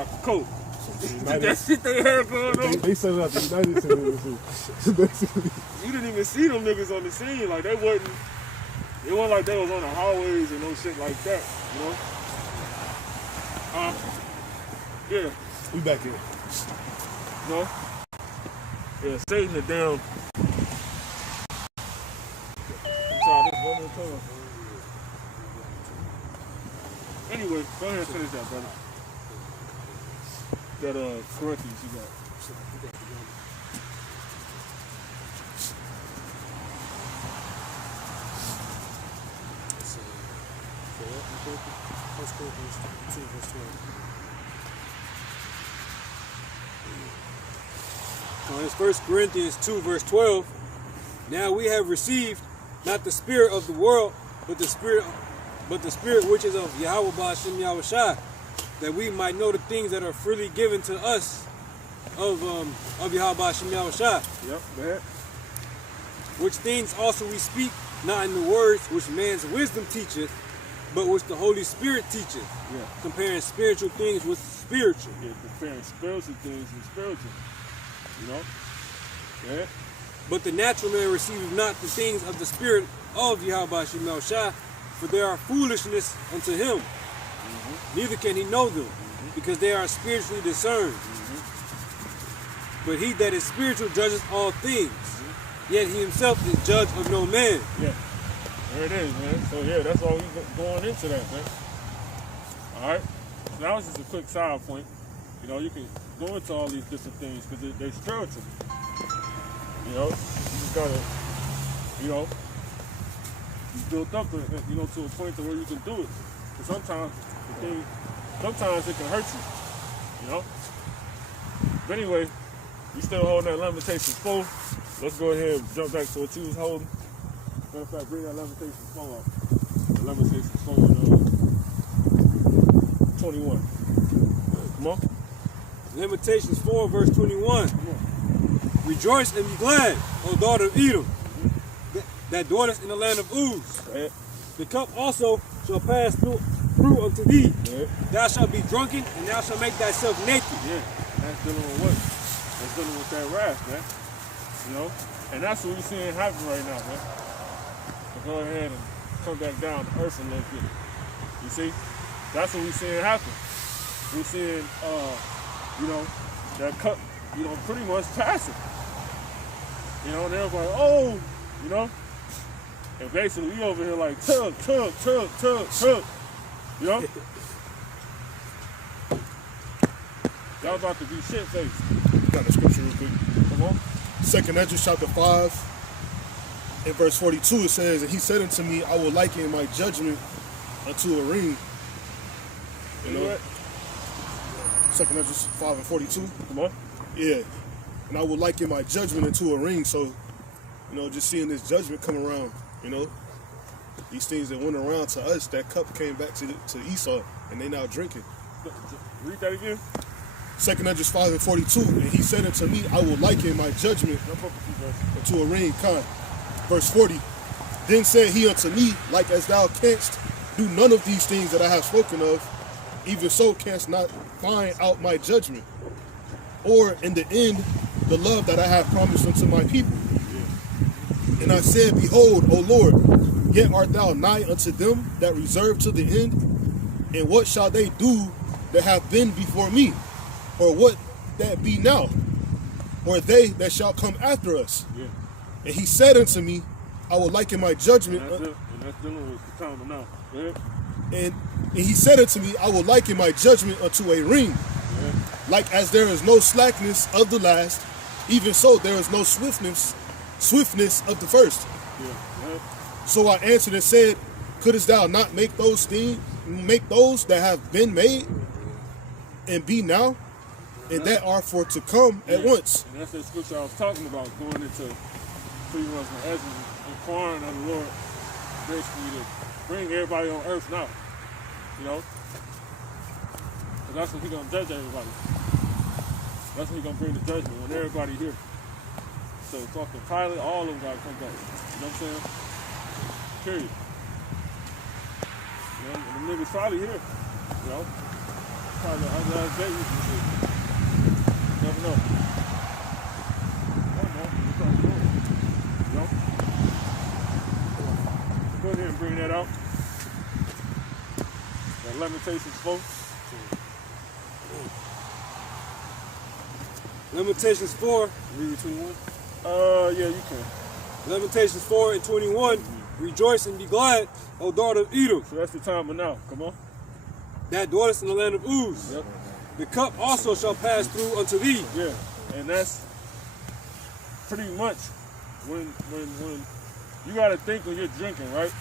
like a coat. That shit they had going on. They set it out the United States. You didn't even see them niggas on the scene. Like they wasn't. It wasn't like they was on the hallways and no shit like that. You know. Yeah. We back here. No. Yeah, Satan the damn. Try this one more time. Anyway, go ahead and finish that, brother. That Corinthians you got. First Corinthians 2, verse 12. It's 1 Corinthians 2, verse 12. Now we have received not the spirit of the world, but the spirit which is of Yahweh Ba'ashem Yahushua, that we might know the things that are freely given to us of Yahweh Ba'ashem Yahushua. Yep, go ahead. Which things also we speak, not in the words which man's wisdom teacheth, but which the Holy Spirit teacheth. Yeah. Comparing spiritual things with spiritual. Yeah, comparing spiritual things with spiritual. You know? Yeah. But the natural man receiveth not the things of the spirit of Yahweh Ba'ashem Yahushua, for they are foolishness unto him. Mm-hmm. Neither can he know them, because they are spiritually discerned. Mm-hmm. But he that is spiritual judges all things, yet he himself is judge of no man. Yeah. There it is, man. So yeah, that's all we going into that, man. Alright. So that was just a quick side point. You know, you can go into all these different things because they're spiritual. You know, you just gotta, you know, you built up, you know, to a point to where you can do it. But sometimes it can hurt you. You know. But anyway, you still holding that Lamentations 4. Let's go ahead and jump back to what you was holding. Matter of fact, bring that Lamentations 4 up. The Lamentations 4 21. Come on. Lamentations 4, verse 21. Come on. Rejoice and be glad, O daughter of Edom, that dwellest in the land of Uz. Right. The cup also shall pass through unto thee. Right. Thou shalt be drunken, and thou shalt make thyself naked. Yeah, that's dealing with what? That's dealing with that wrath, man. You know? And that's what we're seeing happen right now, man. So go ahead and come back down to earth a little bit. You see? That's what we're seeing happen. We're seeing, you know, that cup, you know, pretty much passing. You know, and everybody, oh, you know? And basically, we over here like, tug. You know? Y'all about to be shit-faced. Got the scripture real quick. Come on. 2 Ezra chapter 5, in verse 42, it says, and he said unto me, I will liken my judgment unto a ring. You know? 2 Ezra 5 and 42. Come on. Yeah. And I will liken my judgment into a ring. So, you know, just seeing this judgment come around, you know, these things that went around to us, that cup came back to Esau, and they now drinking. Read that again. 2 Ezra 5 and 42, and he said unto me, I will liken my judgment unto a ring. Verse 40, then said he unto me, like as thou canst do none of these things that I have spoken of, even so canst not find out my judgment, or in the end, the love that I have promised unto my people. Yeah. And I said, behold, O Lord, yet art thou nigh unto them that reserve to the end, and what shall they do that have been before me? Or what that be now, or they that shall come after us. Yeah. And he said unto me, I will liken my judgment. And that's dealing with the time now. Yeah. And he said unto me, I will liken my judgment unto a ring. Yeah. Like as there is no slackness of the last, even so there is no swiftness of the first. Yeah. Yeah. So I answered and said, couldst thou not make those that have been made and be now? And that are for to come at once. And that's that scripture I was talking about, going into pretty much when Ezra inquiring of the Lord, basically to bring everybody on earth now. You know? Because that's when he's going to judge everybody. That's when he's going to bring the judgment, when everybody here. So talking Pilate, all of them got to come back. You know what I'm saying? Period. You know, and the niggas probably here. You know? Probably our last day with some shit. Never know. You know? Go ahead and bring that out. That Lamentations 4. Lamentations 4. Read 21. Yeah, you can. Lamentations 4 and 21. Rejoice and be glad, O daughter of Edom. So that's the time of now. Come on. That dwellest in the land of Uz. Yep. The cup also shall pass through unto thee. Yeah, and that's pretty much when you gotta think when you're drinking, right?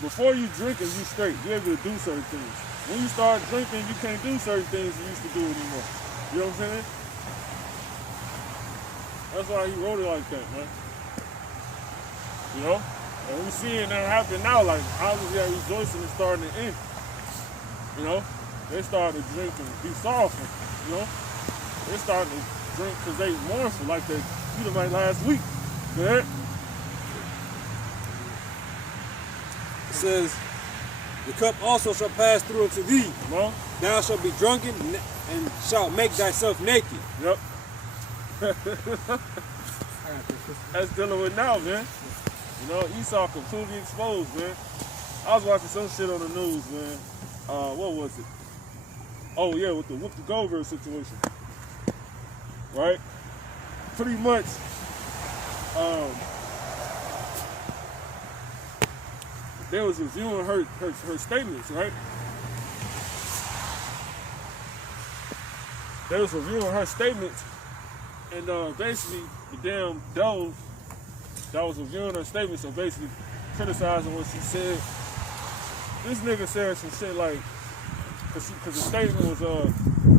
Before you drinking, you straight. You're able to do certain things. When you start drinking, you can't do certain things you used to do anymore. You know what I'm saying? That's why he wrote it like that, man. You know? And we seeing that happen now, like obviously that rejoicing is starting to end. You know? They starting to drink and be sorrowful, you know? They starting to drink because they mournful like they like last week. Go ahead. It says, the cup also shall pass through unto thee. Come on. Thou shalt be drunken and shalt make thyself naked. Yep. That's dealing with now, man. You know, Esau completely exposed, man. I was watching some shit on the news, man. What was it? Oh yeah, with the Goldberg situation. Right? Pretty much, they was reviewing her statements, right? They was reviewing her statements, and basically the damn devil that was reviewing her statements, so basically criticizing what she said. This nigga said some shit like, cause the statement was,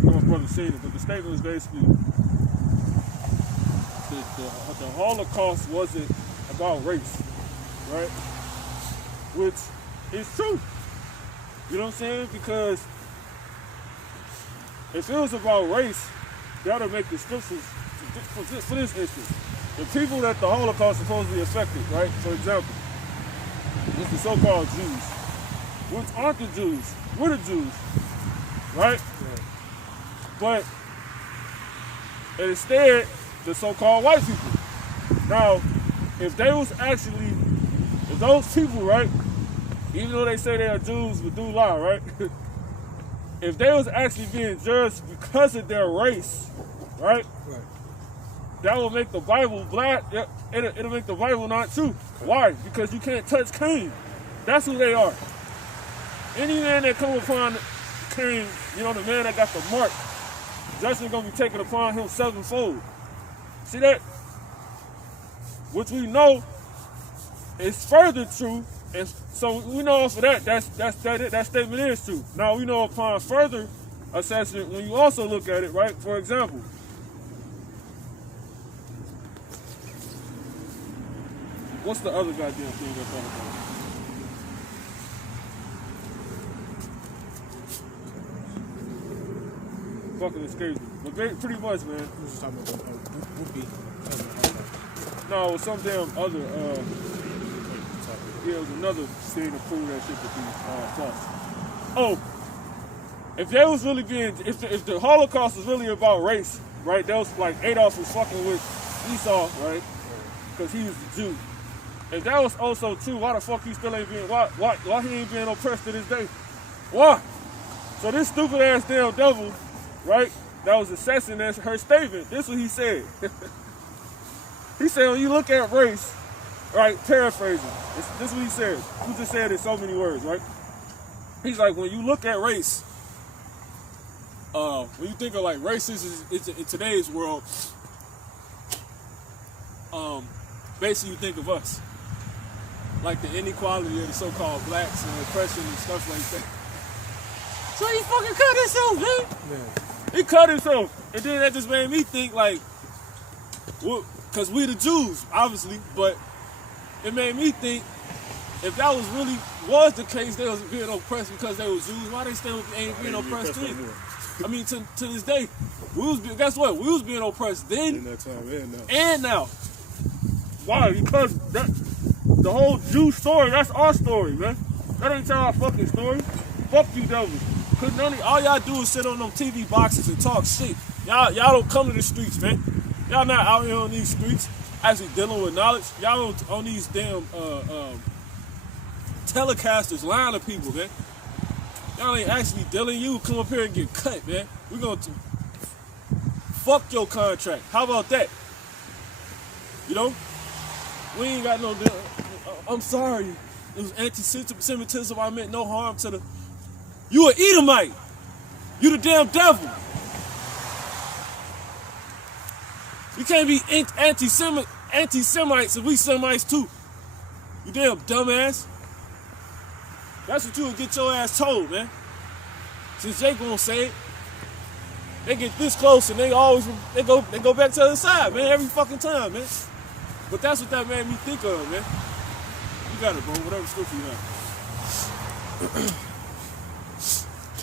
my brother said it, but the statement was basically the Holocaust wasn't about race, right? Which is true. You know what I'm saying? Because if it was about race, that'll make the scriptures, for this instance, the people that the Holocaust supposedly affected, right? For example, it's the so-called Jews, which aren't the Jews. We're the Jews, right? Yeah. But instead, the so-called white people. Now, if those people, right, even though they say they are Jews but do lie, right? If they was actually being judged because of their race, right? That will make the Bible black. It'll make the Bible not true. Why? Because you can't touch Cain. That's who they are. Any man that come upon Cain, you know, the man that got the mark, judgment gonna be taken upon him sevenfold. See that? Which we know is further true, and so we know for that statement is true. Now we know upon further assessment, when you also look at it, right? For example, what's the other goddamn thing that's on the phone? Fucking escaped me. But pretty much, man. We was just talking about whoopee. No, it was some damn other, yeah, it was another thing to prove that shit to be false. Oh, if they was really being, if the Holocaust was really about race, right, that was like Adolf was fucking with Esau, right, because he was the Jew. If that was also true, why the fuck he still ain't being, why he ain't being oppressed to this day? Why? So this stupid ass damn devil, right, that was assessing her statement, this is what he said. He said, when you look at race, right, paraphrasing, this is what he said. He just said it in so many words, right? He's like, when you look at race, when you think of like racism in today's world, basically you think of us. Like the inequality of the so-called blacks and oppression and stuff like that. So he fucking cut himself, man. Yeah. He cut himself. And then that just made me think like, well, because we the Jews, obviously, but it made me think if that was the case, they was being oppressed because they were Jews, why they still ain't being oppressed then? I mean, to this day, guess what? We was being oppressed then in that time, and now. Why? Because the whole Jew story, that's our story, man. That ain't our fucking story. Fuck you, devils. Cause all y'all do is sit on them TV boxes and talk shit. Y'all don't come to the streets, man. Y'all not out here on these streets actually dealing with knowledge. Y'all on these damn telecasters lying to people, man. Y'all ain't actually dealing. You come up here and get cut, man. We gonna fuck your contract. How about that? You know, we ain't got no. I'm sorry. It was anti-Semitism. I meant no harm to the. You an Edomite. You the damn devil. You can't be anti-Semites and we Semites too. You damn dumbass. That's what you will get your ass told, man. Since they gonna say it, they get this close and they go back to the other side, man, every fucking time, man. But that's what that made me think of, man. You got it, bro. Whatever scripture you have.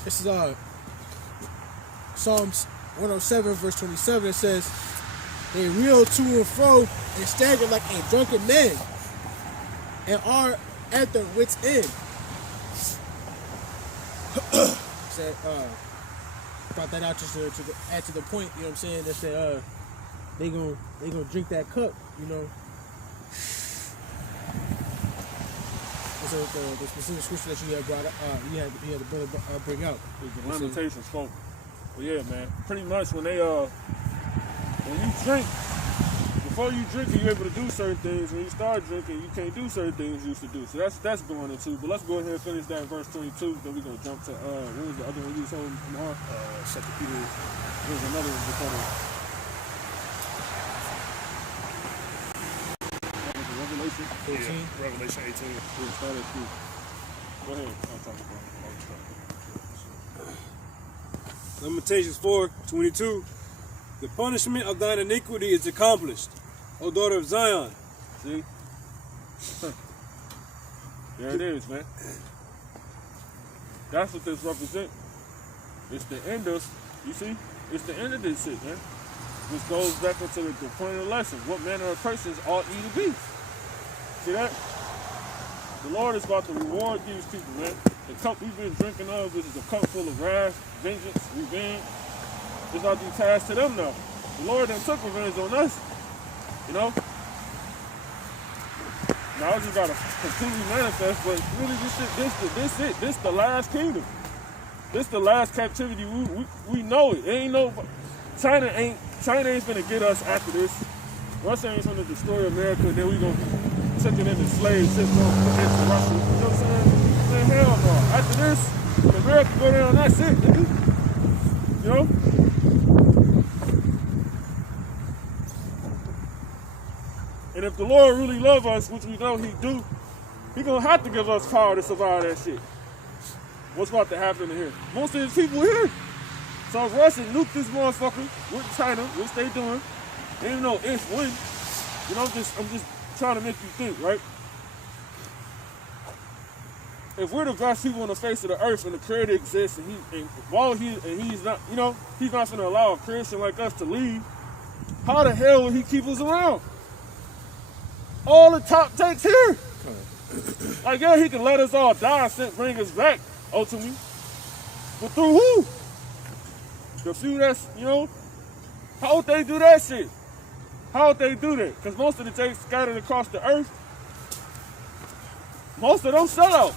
This is Psalms 107, verse 27. It says, "They reel to and fro and stagger like a drunken man, and are at their wits' end." Said, brought that out just to add to the point. You know what I'm saying? That said, they gonna drink that cup. You know. So the specific scripture that you had brought up, you had the brother bring out. It's the Lamentations 4. Well, yeah, man. Pretty much when you drink, before you drink, you're able to do certain things. When you start drinking, you can't do certain things you used to do. So that's going into. But let's go ahead and finish that in verse 22. Then we're gonna jump to what was the other one you was holding tomorrow? 2 Peter. There's another one before that. Revelation 14. Yeah, Revelation 18. Yeah, start at 2. Go ahead. I'll talk about it. Lamentations 4:22. The punishment of thine iniquity is accomplished, O daughter of Zion. See? There it is, man. That's what this represents. It's the end of, you see? It's the end of this shit, man. Which goes back into the point of the lesson. What manner of persons ought ye to be? See that? The Lord is about to reward these people, man. The cup we've been drinking of, this is a cup full of wrath, vengeance, revenge. It's about to be passed to them now. The Lord done took revenge on us. You know? Now I just gotta completely manifest, but really this the last kingdom. This the last captivity. We know it. Ain't no China ain't gonna get us after this. Russia ain't gonna destroy America, and then we gonna take it into slaves, just gonna put it into Russia. You know what I'm saying? Man, hell no. After this, when America go down, that's it, nigga. You know? And if the Lord really love us, which we know he do, he gonna have to give us power to survive that shit. What's about to happen here? Most of his people here. So if Russia nuke this motherfucker with China, which they doing, they don't know if when. You know, I'm just trying to make you think, right? If we're the best people on the face of the earth and the Creator exists, and he's not, you know, he's not gonna allow a Christian like us to leave, how the hell will he keep us around? All the top takes here. Like, yeah, he can let us all die and bring us back, ultimately. But through who? The few that's, you know, how would they do that shit? How would they do that? Because most of the takes scattered across the earth, most of them sellouts.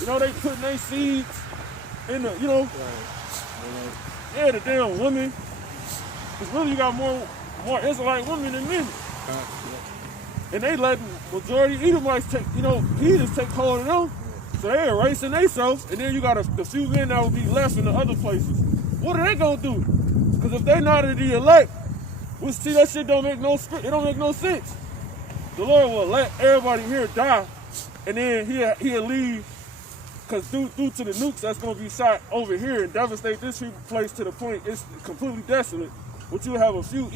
You know, they putting their seeds in the, you know, yeah, the damn women. Because really you got more Israelite women than men. And they letting majority Edomites take, you know, heathens take hold of them. So they're erasing themselves, and then you got the few men that will be left in the other places. What are they gonna do? Because if they not the elect, we see that shit don't make no sense. It don't make no sense. The Lord will let everybody here die, and then he'll leave. Because due to the nukes that's gonna be shot over here and devastate this place to the point it's completely desolate. But you have a few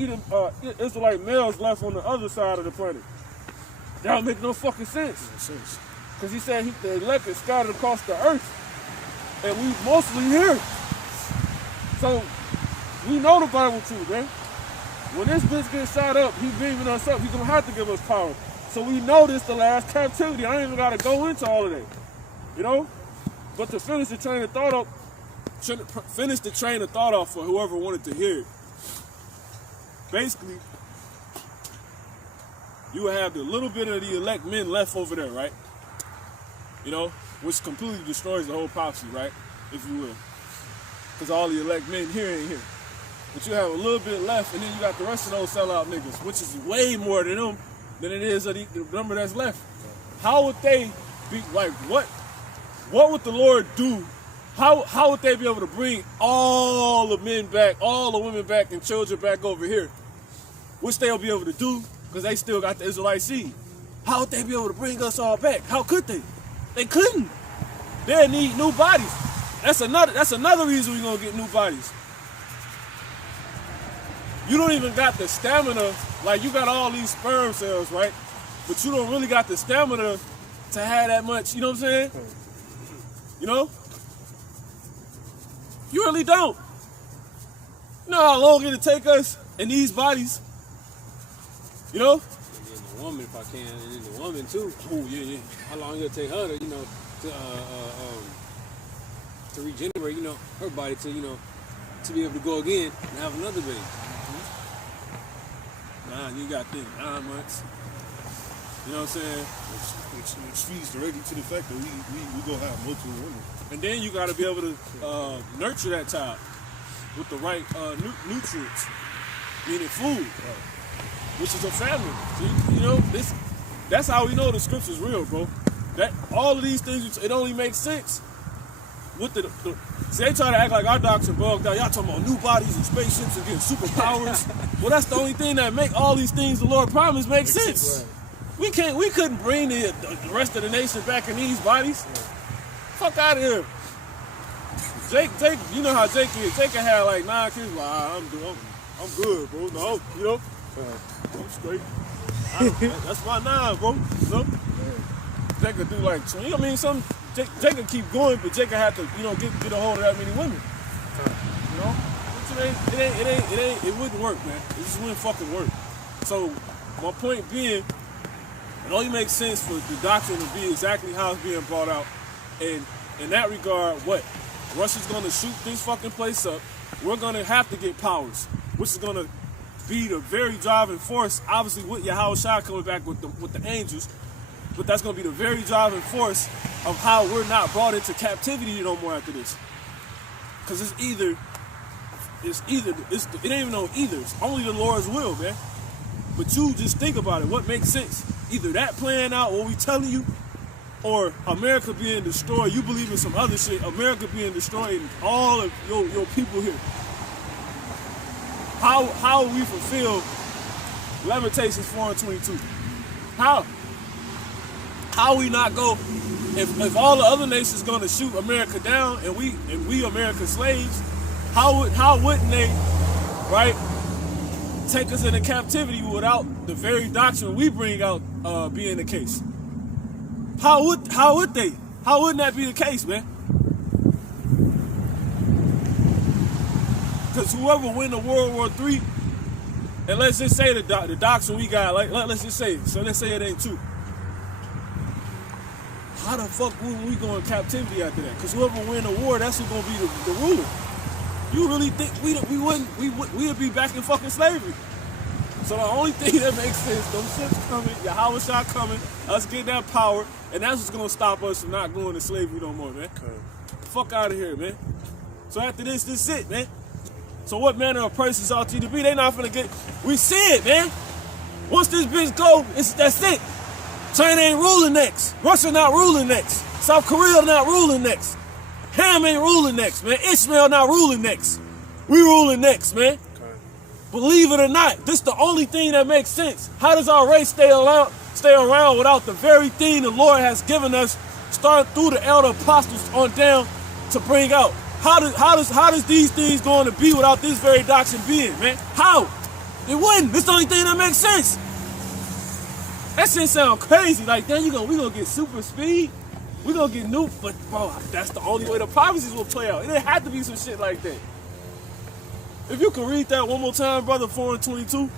Israelite males left on the other side of the planet. That don't make no fucking sense. Because he said the elect is scattered across the earth. And we mostly here. So, we know the Bible too, man. When this bitch gets shot up, he beaming us up. He's going to have to give us power. So we know this the last captivity. I ain't even got to go into all of that. You know? But to finish the train of thought up, finish the train of thought off for whoever wanted to hear it. Basically, you will have the little bit of the elect men left over there, right? You know, which completely destroys the whole prophecy, right? If you will. Because all the elect men here ain't here. But you have a little bit left, and then you got the rest of those sellout niggas, which is way more than them than it is of the number that's left. How would they be, like, what would the Lord do? How would they be able to bring all the men back, all the women back, and children back over here? Which they'll be able to do, because they still got the Israelite seed. How would they be able to bring us all back? How could they? They couldn't. They need new bodies. That's another reason we're gonna get new bodies. You don't even got the stamina, like you got all these sperm cells, right? But you don't really got the stamina to have that much, you know what I'm saying? You know? You really don't. You know how long it'll take us in these bodies? You know? And then the woman, if I can, and then the woman too. Oh, yeah. How long it'll take her to, to regenerate, her body to, to be able to go again and have another baby. Nah, you got 9 months. You know what I'm saying? Which feeds directly to the fact that we gonna have multiple women. And then you got to be able to nurture that child with the right nutrients, meaning food, which is a family. So, you know, that's how we know the scripture's real, bro. That all of these things, it only makes sense with see, they try to act like our doctrine bugged out. Y'all talking about new bodies and spaceships and getting superpowers. Well, that's the only thing that make all these things the Lord promised make sense. Right. We couldn't bring the rest of the nation back in these bodies. Yeah. Fuck out of here. Jake, you know how Jake is. Jake can have like 9 kids. Like, I'm good, bro. No, you know, I'm straight. That's my 9, bro. You know? Jake could do like 20. You know what I mean? Jake could keep going, but Jake could have to, get a hold of that many women. You know? It wouldn't work, man. It just wouldn't fucking work. So my point being, it only makes sense for the doctrine to be exactly how it's being brought out. And in that regard, what? Russia's gonna shoot this fucking place up. We're gonna have to get powers, which is gonna be the very driving force, obviously with Yahushua coming back with the angels, but that's gonna be the very driving force of how we're not brought into captivity no more after this. Cause it ain't even no either. It's only the Lord's will, man. But you just think about it. What makes sense? Either that playing out, what we telling you, or America being destroyed. You believe in some other shit. America being destroyed and all of your people here. How we fulfill Lamentations 4:22? How we not go if all the other nations gonna shoot America down and we American slaves? How wouldn't they, right, take us into captivity without the very doctrine we bring out being the case? How would they? How wouldn't that be the case, man? Because whoever win the World War III, and let's just say the doctrine we got, like let's just say it. So let's say it ain't true. How the fuck would we go in captivity after that? Because whoever win the war, that's who's gonna be the ruler. You really think we'd be back in fucking slavery? So the only thing that makes sense, those ships coming, Yahushua coming, us getting that power, and that's what's gonna stop us from not going to slavery no more, man. Fuck out of here, man. So after this is it, man. So what manner of persons ought you to be? They not finna get. We see it, man. Once this bitch go, that's it. China ain't ruling next. Russia not ruling next. South Korea not ruling next. Ham ain't ruling next, man. Ishmael not ruling next. We ruling next, man. Believe it or not, this is the only thing that makes sense. How does our race stay around without the very thing the Lord has given us, starting through the elder apostles on down to bring out? How does these things going to be without this very doctrine being, man? How? It wouldn't. This is the only thing that makes sense. That shit sound crazy. Like, then we gonna get super speed. We gonna get new, but bro, that's the only way the prophecies will play out. It didn't have to be some shit like that. If you can read that one more time, brother, 4:22,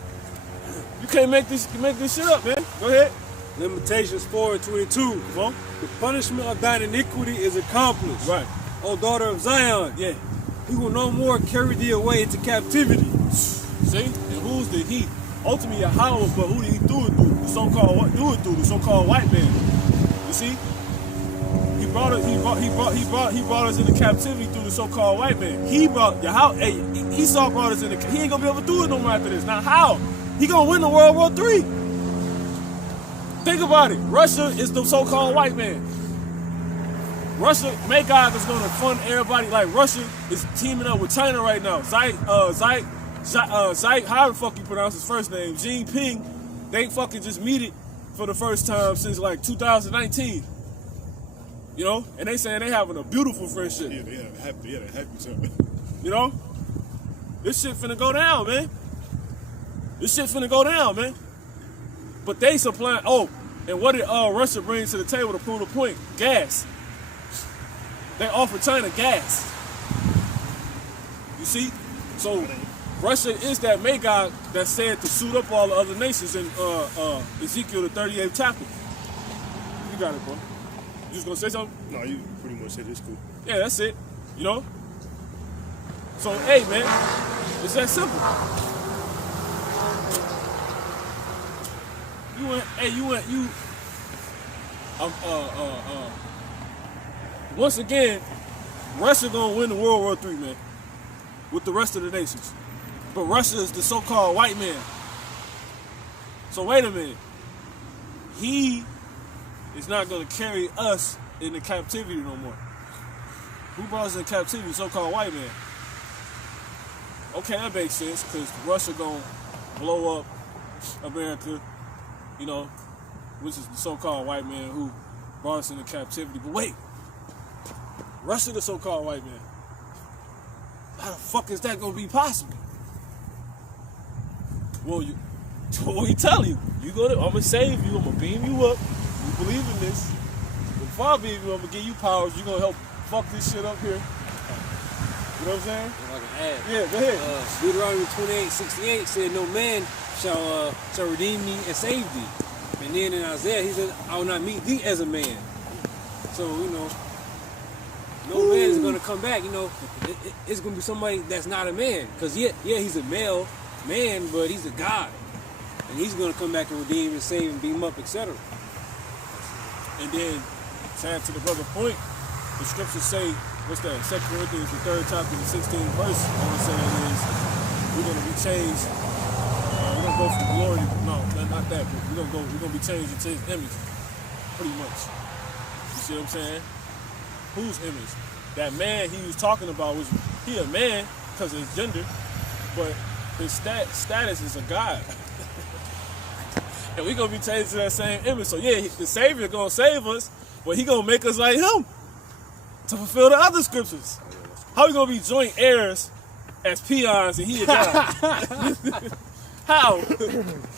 you can't make this shit up, man. Go ahead. Lamentations 4:22. Come on. The punishment of thine iniquity is accomplished. Right. O daughter of Zion. Yeah. he will no more carry thee away into captivity. See? And who's the he? Ultimately Yahweh, but who did he do it through? The so-called the so-called white man. You see? He brought us into captivity through the so-called white man. He brought Esau brought us into. He ain't gonna be able to do it no more after this. Now how? He gonna win the World War III. Think about it. Russia is the so-called white man. Russia, Magog is gonna fund everybody. Like Russia is teaming up with China right now. How the fuck you pronounce his first name? Jinping. They fucking just meet it for the first time since like 2019. You know, and they saying they having a beautiful friendship. Yeah, they happy something. You know, this shit finna go down, man. This shit finna go down, man. But they supplying. Oh, and what did Russia bring to the table to prove the point? Gas. They offer China gas. You see, so Russia is that Magog that said to suit up all the other nations in Ezekiel the 38th chapter. You got it, bro. You just gonna say something? No, you pretty much said it's cool. Yeah, that's it. You know? So, hey, man, it's that simple. Once again, Russia gonna win the World War III, man, with the rest of the nations. But Russia is the so-called white man. So wait a minute. He is not gonna carry us into captivity no more. Who brought us into captivity? The so-called white man. Okay, that makes sense, because Russia gonna blow up America, you know, which is the so-called white man who brought us into captivity. But wait, Russia the so-called white man. How the fuck is that gonna be possible? Well, what he tell you? I'm gonna save you, I'm gonna beam you up. You believe in this. Before I beam you up, I'm gonna give you powers, you're gonna help fuck this shit up here. You know what I'm saying? Like an ad. Yeah, go ahead. Deuteronomy 28:68 said, "No man shall redeem thee and save thee." And then in Isaiah, he said, "I will not meet thee as a man." So, you know, no man is going to come back. You know, it's going to be somebody that's not a man. Because, yeah, he's a male man, but he's a God. And he's going to come back and redeem and save and beam up, etc. And then, to add to the brother's point, the scriptures say, what's that? 2 Corinthians, the 3rd chapter, the 16th verse. All I'm saying is, we're going to be changed. We're going to go from glory to, no, not that, but we're going to be changed into his image. Pretty much. You see what I'm saying? Whose image? That man he was talking about, was he a man because of his gender, but his status is a God. And we're going to be changed to that same image. So yeah, the Savior going to save us, but he going to make us like him to fulfill the other scriptures. How we going to be joint heirs as peons and he a God? How?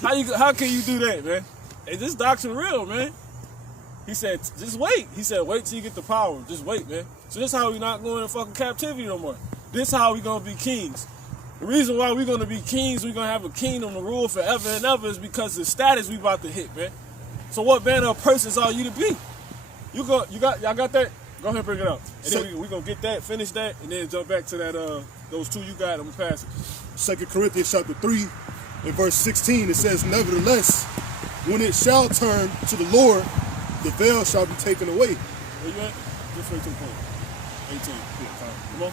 How can you do that, man? Hey, this doctrine real, man. He said, just wait. He said, wait till you get the power. Just wait, man. So this is how we not going to fucking captivity no more. This is how we going to be kings. The reason why we're going to be kings, we're going to have a kingdom to rule forever and ever, is because of the status we about to hit, man. So what manner of persons are you to be? Y'all got that? Go ahead and bring it up. And then we're going to get that, finish that, and then jump back to that, those two you got. I'm going to pass it. 2 Corinthians chapter 3 and verse 16, it says, "Nevertheless, when it shall turn to the Lord, the veil shall be taken away." Where you at? Just straight to the point. 18. Come on.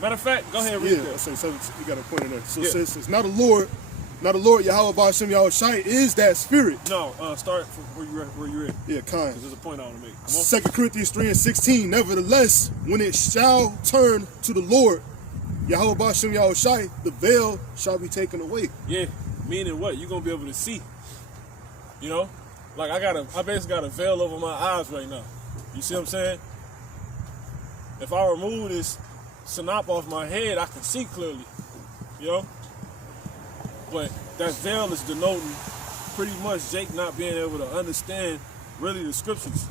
Matter of fact, go ahead and read that. So you got a point in there. So it says, "It's not the Lord Yahweh Ba'ashem Yahushai is that spirit." No, start from where you at. Yeah, kind. Because there's a point I want to make. 2 Corinthians 3 and 16, "Nevertheless, when it shall turn to the Lord Yahweh Ba'ashem Yahushai, the veil shall be taken away." Yeah, meaning what? You're going to be able to see. You know? Like I basically got a veil over my eyes right now. You see what I'm saying? If I remove this sanop off my head, I can see clearly. You know? But that veil is denoting pretty much Jake not being able to understand really the scriptures.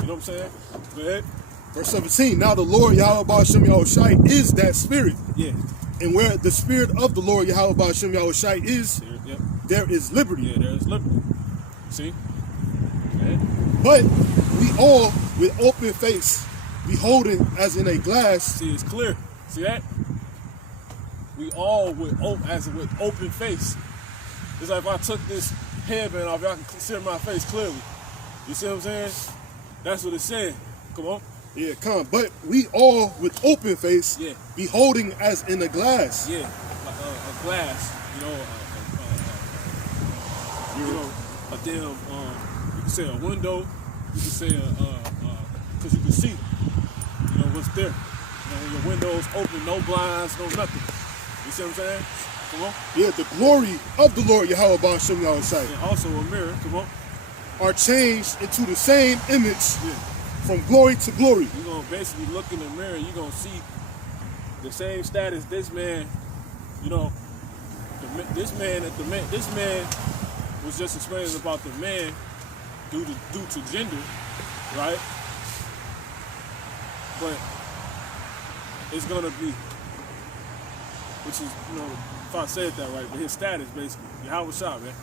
You know what I'm saying? Go ahead. Verse 17, "Now the Lord Yahweh Ba'ashem Yahushai is that spirit. Yeah. And where the spirit of the Lord Yahweh Ba'ashem Yahushai is, there is liberty." Yeah, there is liberty. See? Okay. But we all, with open face, beholding as in a glass, See, it's clear. See that? We all with open face. It's like if I took this headband off, y'all can see my face clearly. You see what I'm saying? That's what it's saying. Come on. Yeah, come. But we all with open face, Yeah. beholding as in a glass. Yeah, a glass. A damn. You can say a window. You can say because you can see. You know what's there. When your windows open, no blinds, no nothing. You see what I'm saying? Come on. Yeah, the glory of the Lord Yahweh B'Shem Yahushai And also a mirror. Come on. are changed into the same image Yeah. from glory to glory. You're gonna basically look in the mirror. You're gonna see the same status. This man, you know, this man was just explaining about the man due to gender, right? But it's gonna be, which is, you know, if I said that right, but his status basically, Yahweh Shah, man.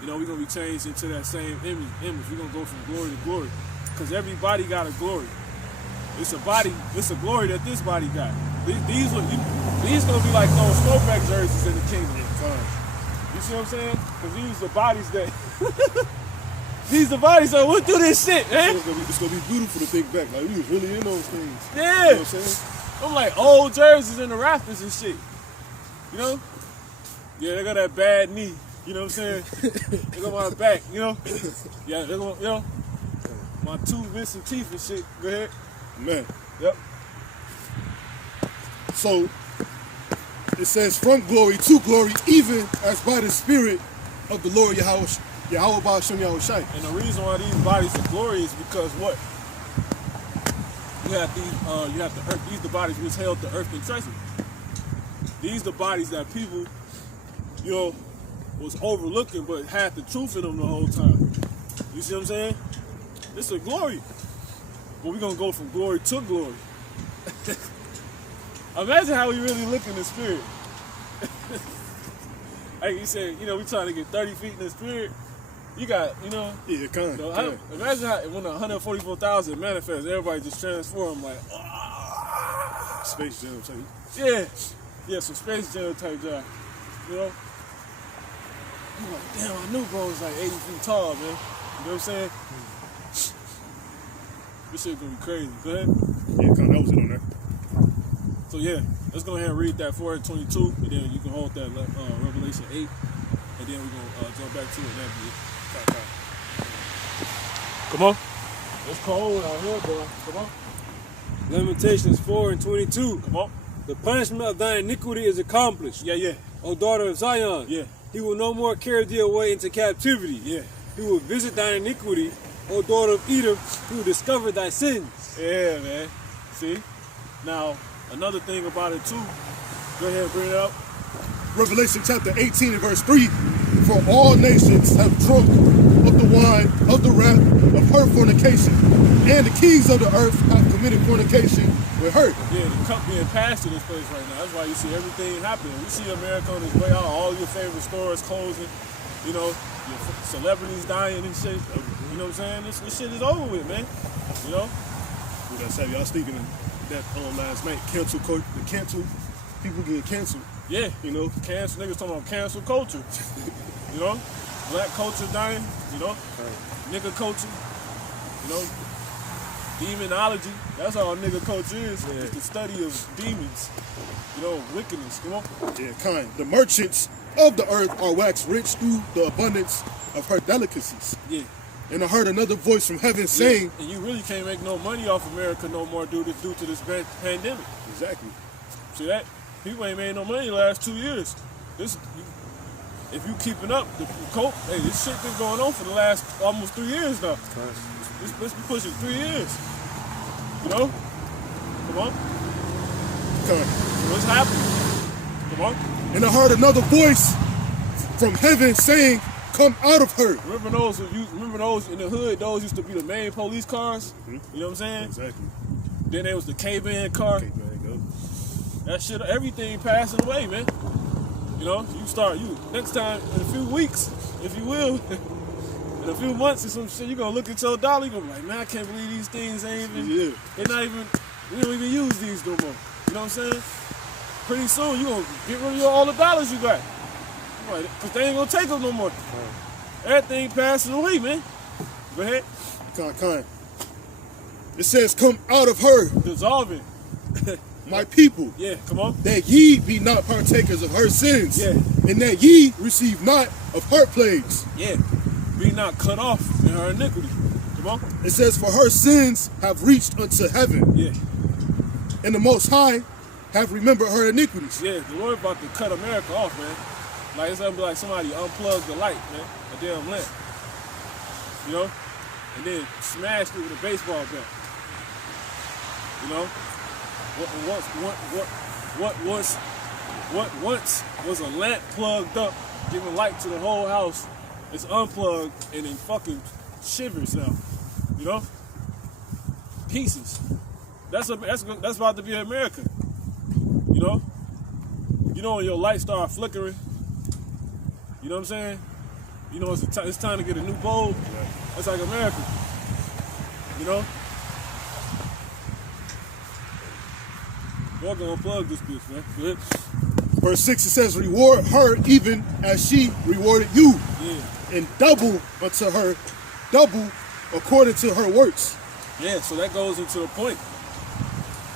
You know, we're gonna be changed into that same image. We're gonna go from glory to glory. Because everybody got a glory. It's a glory that this body got. These gonna be like those throwback jerseys in the kingdom at times. You see what I'm saying? Because these are bodies that went through this shit, man. It's gonna be beautiful to think back. Like we was really in those things. Yeah. You know what I'm saying? I'm like old jerseys in the rafters and shit. You know? Yeah, they got that bad knee. You know what I'm saying? They got my back, you know? Yeah, they're gonna, you know? My two missing teeth and shit. Go ahead. Man. Yep. So it says from glory to glory, even as by the Spirit of the Lord Yahweh B'Shem Yahushai. And the reason why these bodies are glory is because what? You have the earth. These the bodies which held the earthly treasure. These the bodies that people, you know, was overlooking but had the truth in them the whole time. You see what I'm saying? It's a glory. But we're gonna go from glory to glory. Imagine how we really look in the spirit. Like you said, you know, we trying to get 30 feet in the spirit. You got, you know. Yeah, kind of. Imagine how when 144,000 manifests, everybody just transform like, Space Jam type. yeah, some Space Jam type job. You know. I'm like, damn, I knew bro was like 80 feet tall, man. You know what I'm saying? This shit gonna be crazy. Go ahead. Yeah, kind of. That was it on there. So yeah, let's go ahead and read that 4:22, and then you can hold that Revelation 8, and then we're gonna jump back to it. That'll be it. Come on. It's cold out here, bro. Come on. Lamentations 4:22. Come on. The punishment of thine iniquity is accomplished. Yeah. O daughter of Zion. Yeah. He will no more carry thee away into captivity. Yeah. He will visit thine iniquity, O daughter of Edom. He will discover thy sins. Yeah, man. See? Now, another thing about it too. Go ahead and bring it up. Revelation chapter 18 and verse 3. For all nations have drunk of the wine of the wrath of her fornication, and the kings of the earth have committed fornication with her. Yeah, the cup being passed to this place right now. That's why you see everything happening. We see America on its way out, all your favorite stores closing, you know, your celebrities dying and shit. You know what I'm saying? This shit is over with, man. You know? What I said, y'all speaking of that last night, cancel people getting canceled. Yeah. You know? Cancel, niggas talking about cancel culture. You know? Black culture dying, you know? Nigga culture, you know? Demonology. That's all nigga culture is. Yeah. It's the study of demons. You know, wickedness. Come on. Yeah, kind. The merchants of the earth are waxed rich through the abundance of her delicacies. Yeah. And I heard another voice from heaven saying, and you really can't make no money off America no more due to this pandemic. exactly. See that? People ain't made no money the last 2 years. If you keeping up, this shit been going on for the last almost 3 years now. Let's be pushing 3 years. You know? Come on. What's happening? Come on. And I heard another voice from heaven saying, come out of her. Remember those in the hood? Those used to be the main police cars. You know what I'm saying? Exactly. Then there was the K-Band car. Okay, man, go. That shit, everything passing away, man. You know, next time, in a few weeks, if you will, in a few months or some shit, you're gonna look at your dollar, you're gonna be like, man, I can't believe these things ain't even, we don't even use these no more. You know what I'm saying? Pretty soon you gonna get rid of all the dollars you got. Because they ain't gonna take them no more. Everything passing away, man. Go ahead. Kind. It says, come out of her, Dissolve it. my people, Yeah, come on. that ye be not partakers of her sins, Yeah. and that ye receive not of her plagues. Yeah. Be not cut off in her iniquity. Come on. It says, for her sins have reached unto heaven, Yeah. and the Most High have remembered her iniquities. Yeah, the Lord about to cut America off, man. Like it's gonna be like somebody unplugged the light, man. A damn lamp. You know? And then smashed it with a baseball bat. You know? What once was a lamp plugged up, giving light to the whole house, it's unplugged and in fucking shivers now. You know? Pieces. That's about to be America. You know? You know when your light start flickering. You know what I'm saying? You know it's time to get a new bulb. Yeah. That's like America. You know? We're gonna unplug this bitch, man. Go ahead. Verse 6, it says, reward her even as she rewarded you, Yeah. and double unto her, double according to her works. Yeah, so that goes into the point.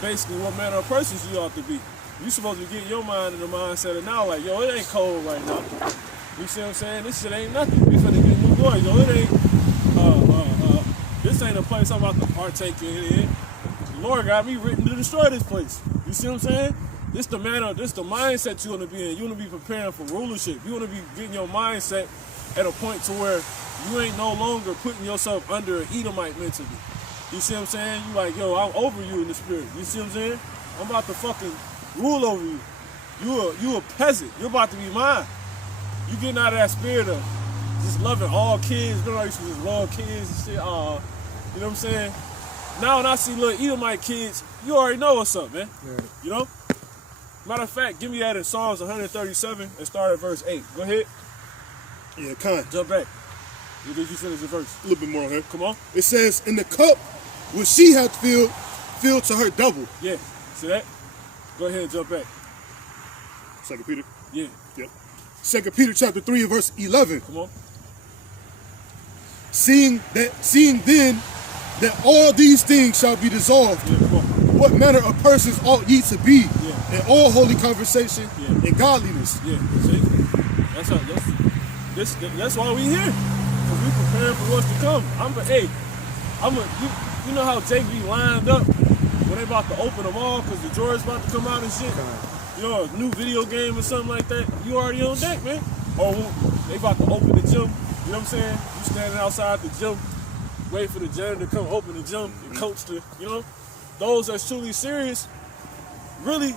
Basically, what manner of persons you ought to be. You supposed to be getting your mind in the mindset of now, like, yo, it ain't cold right now. You see what I'm saying? This shit ain't nothing. We finna get new boys. Yo, it ain't, this ain't a place I'm about to partake in. The Lord got me written to destroy this place. You see what I'm saying? This the mindset you want to be in. You want to be preparing for rulership. You want to be getting your mindset at a point to where you ain't no longer putting yourself under an Edomite mentally. You see what I'm saying? You like, yo, I'm over you in the spirit. You see what I'm saying? I'm about to fucking rule over you. You a peasant. You're about to be mine. You getting out of that spirit of just loving all kids. Remember I used to just love kids and shit. You know what I'm saying? Now when I see little Edomite kids, you already know what's up, man. Yeah. You know? Matter of fact, give me that in Psalms 137 and start at verse 8. Go ahead. Yeah, kind. Jump back. Did you finish the verse? A little bit more on here. Come on. It says, in the cup which she hath filled to her double. Yeah. See that? Go ahead and jump back. 2 Peter. Yeah. Yep. 2 Peter chapter 3 and verse 11. Come on. Seeing then that all these things shall be dissolved, Yeah, come on. what manner of persons ought ye to be Yeah. in all holy conversation Yeah. and godliness? Yeah. See? That's why we here. Cause we preparing for what's to come. You know how Jake be lined up when they about to open them all because the drawers about to come out and shit. You know, a new video game or something like that. You already on deck, man. Or they about to open the gym. You know what I'm saying? You standing outside the gym, wait for the janitor to come open the gym and coach the, you know, those that's truly serious. Really,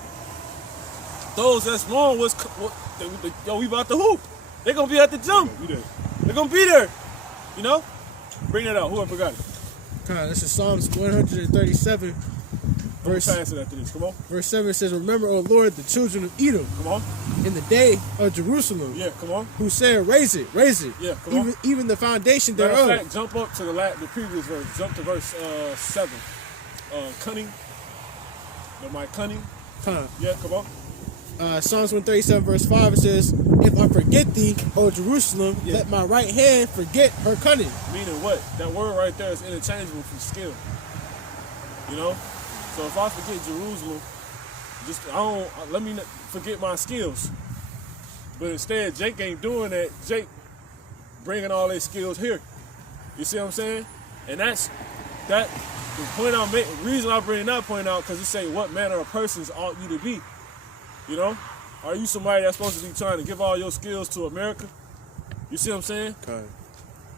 those that's wrong yo, we about to hoop. They gonna be at the gym. They're gonna be there. You know? Bring that out. Whoever got it. This is Psalms 137, Verse pass it after this. Come on. verse 7 says, remember, O Lord, the children of Edom Come on. in the day of Jerusalem, Yeah, come on. who said, raise it, Yeah, come on. even the foundation Matter of thereof. fact, jump up to the previous verse. Jump to verse 7. Cunning. My cunning. Huh. Yeah, come on. Psalms 137 verse 5, it says, if I forget thee, O Jerusalem, Yeah. let my right hand forget her cunning. Meaning what? That word right there is interchangeable for skill. You know? So if I forget Jerusalem, let me not forget my skills. But instead, Jake ain't doing that. Jake bringing all their skills here. You see what I'm saying? And that's the point I'm making. The reason I bring that point out, because it say, what manner of persons ought you to be? You know? Are you somebody that's supposed to be trying to give all your skills to America? You see what I'm saying? Okay.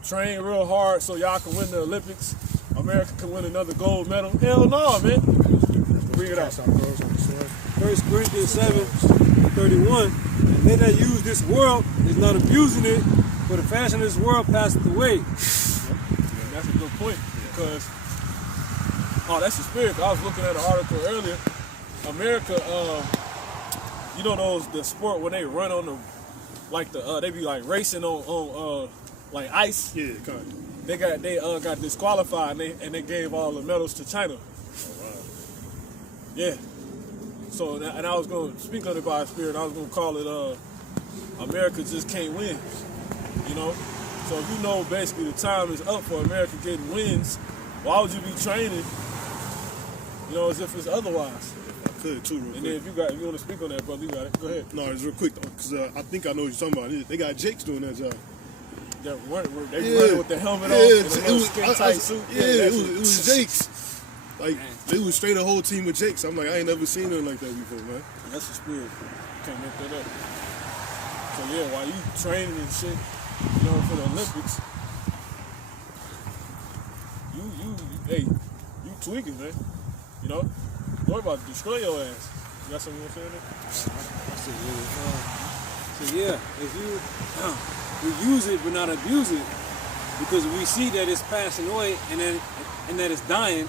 Train real hard so y'all can win the Olympics. America can win another gold medal. Hell no, man. Bring it out. 1 Corinthians 7:31. And they that use this world is not abusing it, for the fashion of this world passeth away. That's a good point because, that's the spirit. I was looking at an article earlier. America, you know the sport when they run on they be like racing on like ice. Yeah, kind of. They got disqualified and they gave all the medals to China. Oh, wow. Yeah. So, and I was going to speak on it by spirit. I was going to call it America just can't win. You know? So if you know basically the time is up for America getting wins, why would you be training, you know, as if it's otherwise? I could too, real quick. And then if you want to speak on that, brother, you got it. Go ahead. No, it's real quick though, because I think I know what you're talking about. They got Jake's doing that job. They running with the helmet on and a little skin-tight suit. It was Jake's. Like, they was straight a whole team of Jakes. I'm like, I ain't never seen nothing like that before, man. That's the spirit. You can't make that up. So yeah, while you training and shit, you know, for the Olympics, you tweaking, man. You know, boy about to destroy your ass. You got something you want to say So there? yeah, if you we use it but not abuse it, because we see that it's passing away and that it's dying.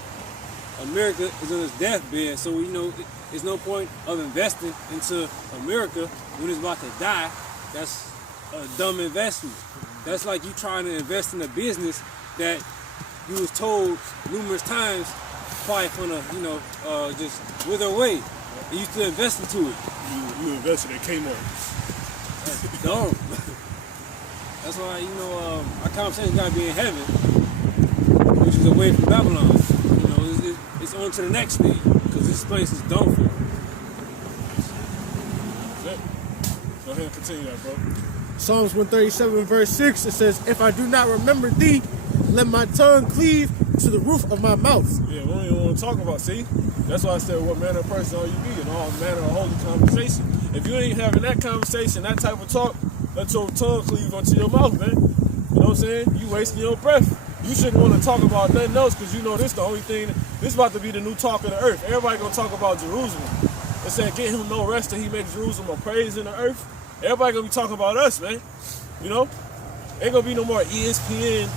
America is on its deathbed, so we know there's no point of investing into America when it's about to die. That's a dumb investment. That's like you trying to invest in a business that you was told numerous times probably gonna, just wither away, and you still invest into it. You invested in Kmart. That's dumb. That's why, our conversation gotta be in heaven, which is away from Babylon. It's on to the next thing, because this place is done for. Go ahead and continue that, bro. Psalms 137 verse 6, it says, if I do not remember thee, let my tongue cleave to the roof of my mouth. Yeah, we don't even want to talk about, see? That's why I said what manner of person are you be in all manner of holy conversation. If you ain't having that conversation, that type of talk, let your tongue cleave onto your mouth, man. You know what I'm saying? You wasting your breath. You shouldn't want to talk about nothing else, because you know this the only thing, this about to be the new talk of the earth. Everybody gonna talk about Jerusalem. It said, get him no rest till he makes Jerusalem a praise in the earth. Everybody gonna be talking about us, man. You know? Ain't gonna be no more ESPN,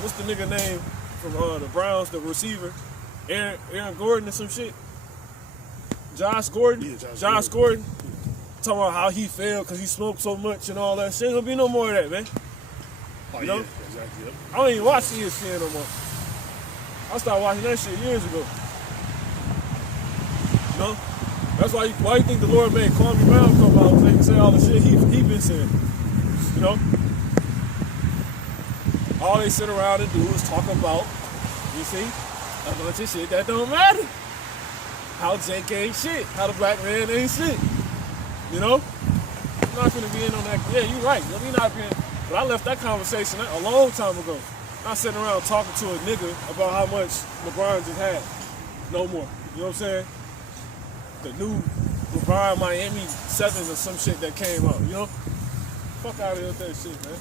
what's the nigga name from the Browns, the receiver? Aaron Gordon or some shit? Josh Gordon? Yeah, Josh Gordon. Talking about how he failed because he smoked so much and all that shit. Ain't gonna be no more of that, man. Oh, You know? yeah, exactly. Yep. I don't even watch ESPN no more. I started watching that shit years ago. You know? That's why you think the Lord made Kwame Brown come out and say all the shit he been saying. You know? All they sit around and do is talk about, you see, a bunch of shit that don't matter. How Jake ain't shit. How the black man ain't shit. You know? I'm not gonna be in on that. Yeah, you're right. Let me not be in. But I left that conversation a long time ago. Not sitting around talking to a nigga about how much LeBron just had. No more. You know what I'm saying? The new LeBron Miami 7 or some shit that came out, you know? Fuck out of here with that shit, man.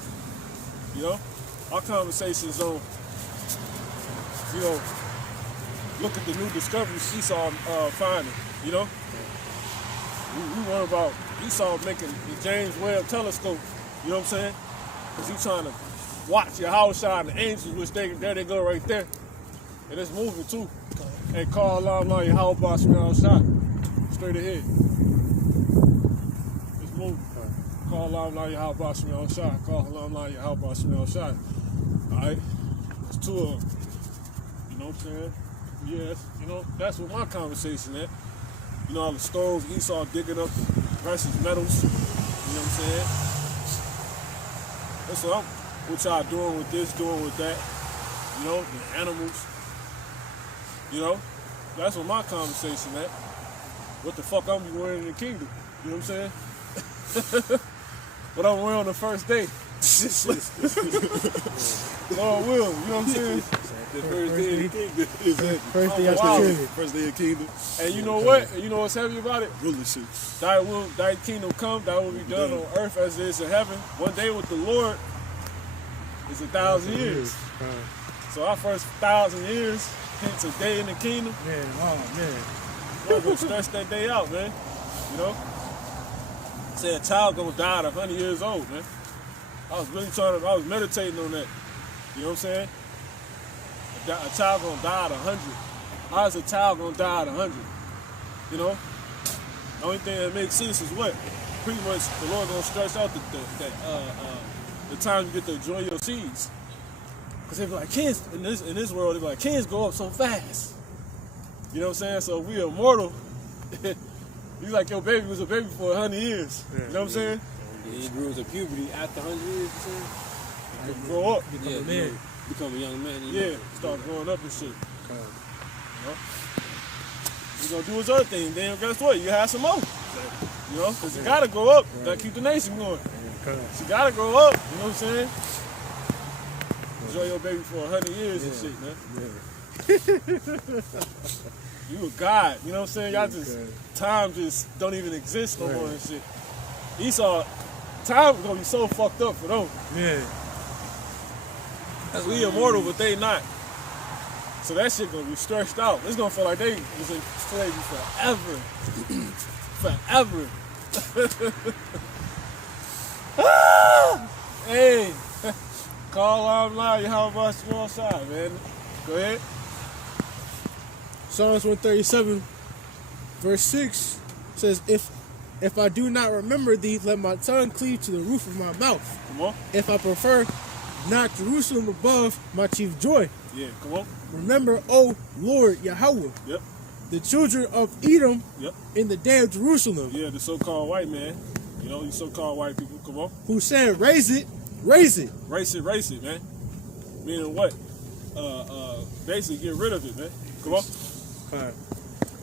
You know? Our conversations on, look at the new discoveries Esau finding, you know? We learn about Esau making the James Webb telescope, you know what I'm saying? Because he's trying to watch your house shine, the angels, which there they go right there. And it's moving too. And call Allah your house by shot. Straight ahead. It's moving. Call Allah your house by shot. Call Allah your house by shot. Alright? It's two of them. You know what I'm saying? Yes. That's what my conversation at. You know, all the stoves, Esau digging up precious metals. You know what I'm saying? That's what y'all doing with this, doing with that. You know, the animals. You know, that's what my conversation at. What the fuck I'm wearing in the kingdom? You know what I'm saying? What I'm wearing on the first day. Lord will, you know what I'm saying? The first day of the kingdom. First day after kingdom. First day of kingdom. And you know what? And you know what's heavy about it? Rulership. Thy kingdom come, thy will be done on earth as it is in heaven. One day with the Lord is 1,000 years. So our first 1,000 years, hence a day in the kingdom. Man, oh man. We're gonna stretch that day out, man. You know? Say a child gonna die at 100 years old, man. I was meditating on that. You know what I'm saying? A child gonna die at 100. How is a child gonna die at 100? You know? The only thing that makes sense is what? Pretty much the Lord gonna stretch out the time you get to enjoy your seeds. Because they be like, kids, in this world, they be like, kids grow up so fast. You know what I'm saying? So if we immortal, you like your baby was a baby for 100 years. You know what I'm saying? Yeah, he grew into puberty after 100 years, You grow up. Become a man. Become a young man. Yeah, start growing up and shit. Con. You know? He's gonna do his other thing. Then guess what? You have some more. You know? Because you gotta grow up. Right. Gotta keep the nation going. Con. So you gotta grow up. You know what I'm saying? Enjoy your baby for 100 years and shit, man. You a god. You know what I'm saying? Y'all just, time just don't even exist no more and shit. Esau, time is gonna be so fucked up for them. Yeah. We immortal, but they not. So that shit gonna be stretched out. It's gonna feel like they was in slavery forever. Forever. Hey, call out loud. How about small side, man? Go ahead. Psalms 137, verse 6 says, If I do not remember thee, let my tongue cleave to the roof of my mouth. Come on. If I prefer not Jerusalem above my chief joy. Yeah, come on. Remember, O Lord Yahweh, Yep. the children of Edom Yep. in the day of Jerusalem, Yeah, the so-called white man. You know, these so-called white people. Come on. who said, raise it, raise it. Race it, man. Meaning what? Basically get rid of it, man. Come on.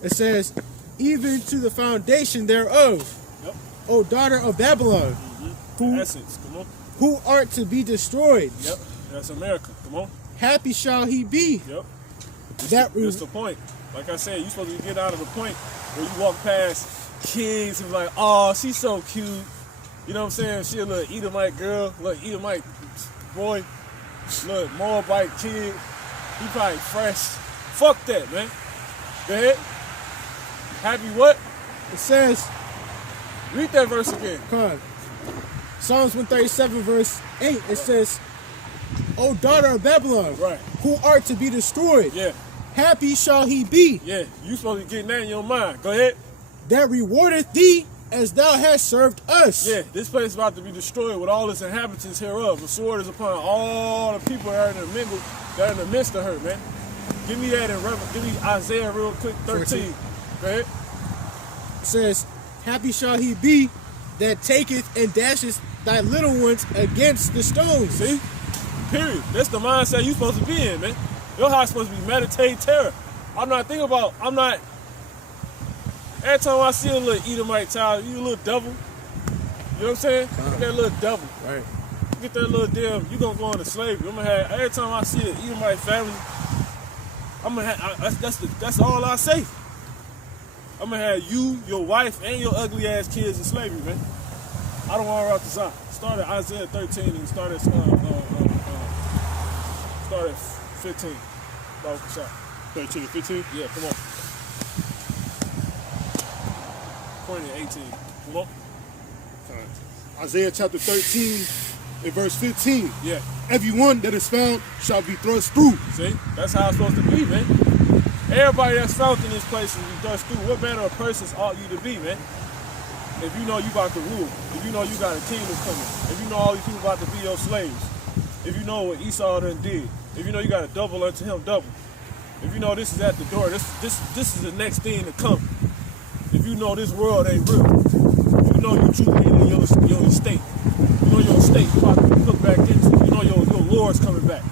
It says, even to the foundation thereof, Yep. O daughter of Babylon, The essence. Come on. who art to be destroyed. Yep. That's America. Come on. Happy shall he be. Yep. That That's the point. Like I said, you supposed to get out of the point where you walk past kids and be like, oh, she's so cute. You know what I'm saying? She a little Edomite girl, little Edomite boy, little Moabite kid. He probably fresh. Fuck that, man. Go ahead. Happy what? it says, Read that verse again. Con. Psalms 137 verse 8, it says, O daughter of Babylon, Right. who art to be destroyed, Yeah, happy shall he be, yeah. You supposed to be getting that in your mind. Go ahead. that rewardeth thee as thou hast served us. Yeah, this place is about to be destroyed with all its inhabitants hereof. The sword is upon all the people that are in the midst of her, man. Give me that in give me Isaiah real quick, 13. Go ahead. It says, happy shall he be that taketh and dasheth thy little ones against the stones. See? Period. That's the mindset you supposed to be in, man. Your house supposed to be meditate terror. Every time I see a little Edomite child, you a little devil. You know what I'm saying? Get that little devil. Right. Get that little damn, you gonna go into slavery. I'm gonna have, every time I see an Edomite family, I'm gonna have, that's all I say. I'm gonna have you, your wife, and your ugly ass kids in slavery, man. I don't want to rock this out. Start at Isaiah 13 and start at 15. About the shot. 13 to 15. Yeah, come on. 20 and 18. Come on. Isaiah chapter 13 and verse 15. Yeah. Everyone that is found shall be thrust through. See? That's how it's supposed to be, man. Everybody that's found in this place is thrust through. What manner of persons ought you to be, man? If you know you about to rule, if you know you got a kingdom coming, if you know all these people about to be your slaves, if you know what Esau done did, if you know you got to double unto him double, if you know this is at the door, this is the next thing to come. If you know this world ain't real, if you know you truly in your estate, you know your estate you about to look back into, you know your Lord's coming back.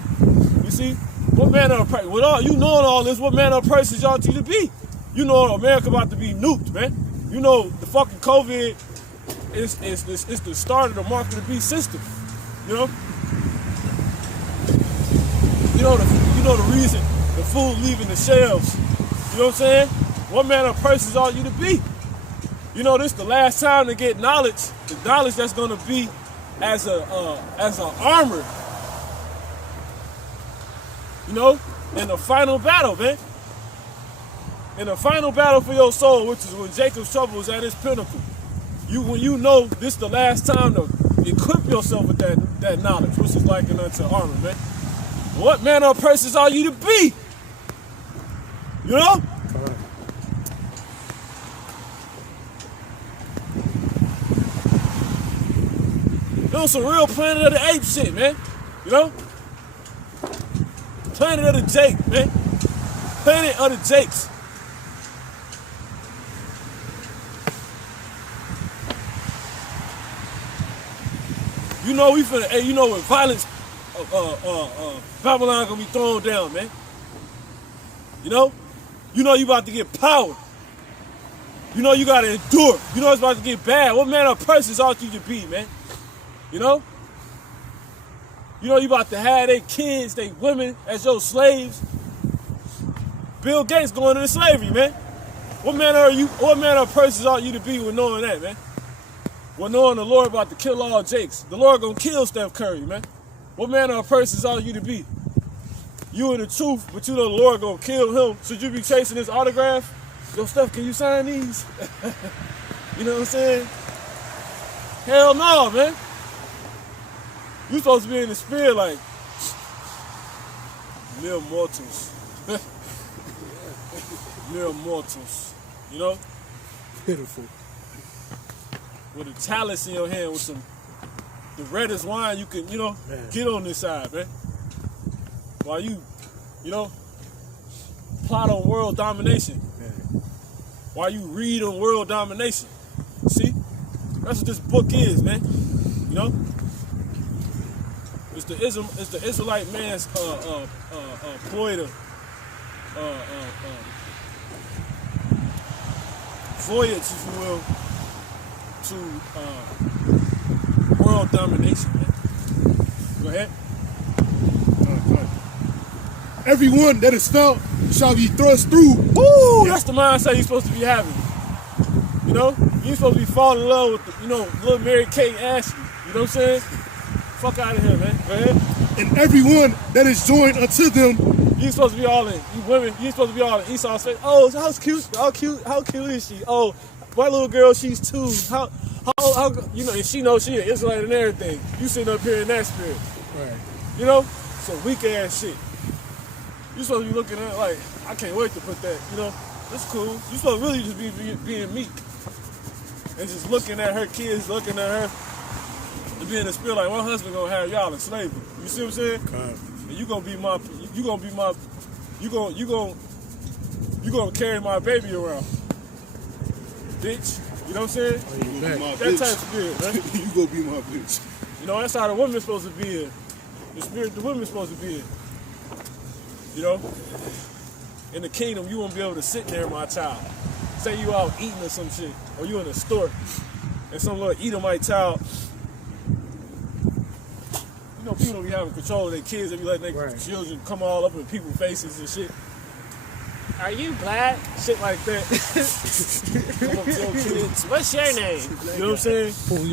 You see, what manner of person? With all you knowing all this, what manner of persons y'all to be? You know America about to be nuked, man. You know the fucking COVID is the start of the mark of the beast system. You know. You know the reason the food leaving the shelves. You know what I'm saying? What manner of persons ought you to be? You know, this the last time to get knowledge. The knowledge that's gonna be as an armor. You know, in the final battle, man. In the final battle for your soul, which is when Jacob's trouble is at its pinnacle. When you know this is the last time to equip yourself with that knowledge, which is likened unto armor, man. What manner of persons are you to be? You know? You know, some real Planet of the Apes shit, man. You know? Planet of the Jake, man. Planet of the Jakes. You know we finna, hey, you know with violence, Babylon gonna be thrown down, man. You know you about to get power. You know you gotta endure. You know it's about to get bad. What manner of persons ought you to be, man? You know you about to have their kids, their women as your slaves. Bill Gates going into slavery, man. What manner of persons ought you to be with knowing that, man? With knowing the Lord about to kill all Jakes. The Lord gonna kill Steph Curry, man. What manner of persons ought you to be? You in the truth, but you know the Lord gonna kill him. Should you be chasing his autograph? Yo, Steph, can you sign these? You know what I'm saying? Hell no, man. You supposed to be in the spirit like mere mortals. Mere mortals. You know? Pitiful. With a chalice in your hand with the reddest wine you can, get on this side, man. While you plot on world domination. Man. While you read on world domination. See? That's what this book is, man. You know? It's the Israelite man's ploy to voyage, if you will, to world domination, man. Go ahead. Everyone that is felt shall be thrust through. Woo! That's the mindset you're supposed to be having. You know? You're supposed to be falling in love with little Mary Kate Ashley. You know what I'm saying? Fuck out of here, man. Go ahead. And everyone that is joined unto them. You supposed to be all in. You women, you supposed to be all in Esau's face. Oh, how cute is she? Oh, my little girl, she's 2. How and she knows she an Israelite and everything. You sitting up here in that spirit. Right. You know? Some weak ass shit. You supposed to be looking at it like, I can't wait to put that, it's cool. You supposed to really just be being meek. And just looking at her kids, looking at her, and being in the spirit like, my husband gonna have y'all in slavery. You see what I'm saying? Okay. And you gonna carry my baby around. Bitch. You know what I'm saying? You gonna be my That bitch. type of spirit, man. You gonna be my bitch. That's how the woman's supposed to be in. The spirit the woman's supposed to be in. In the kingdom, you won't be able to sit there, my child. Say you out eating or some shit, or you in a store, and some little Edomite child. People don't be having control of their kids. They be letting their children come all up in people's faces and shit. Are you black? Shit like that. Come up to your kids. What's your name? You know what I'm saying? Pull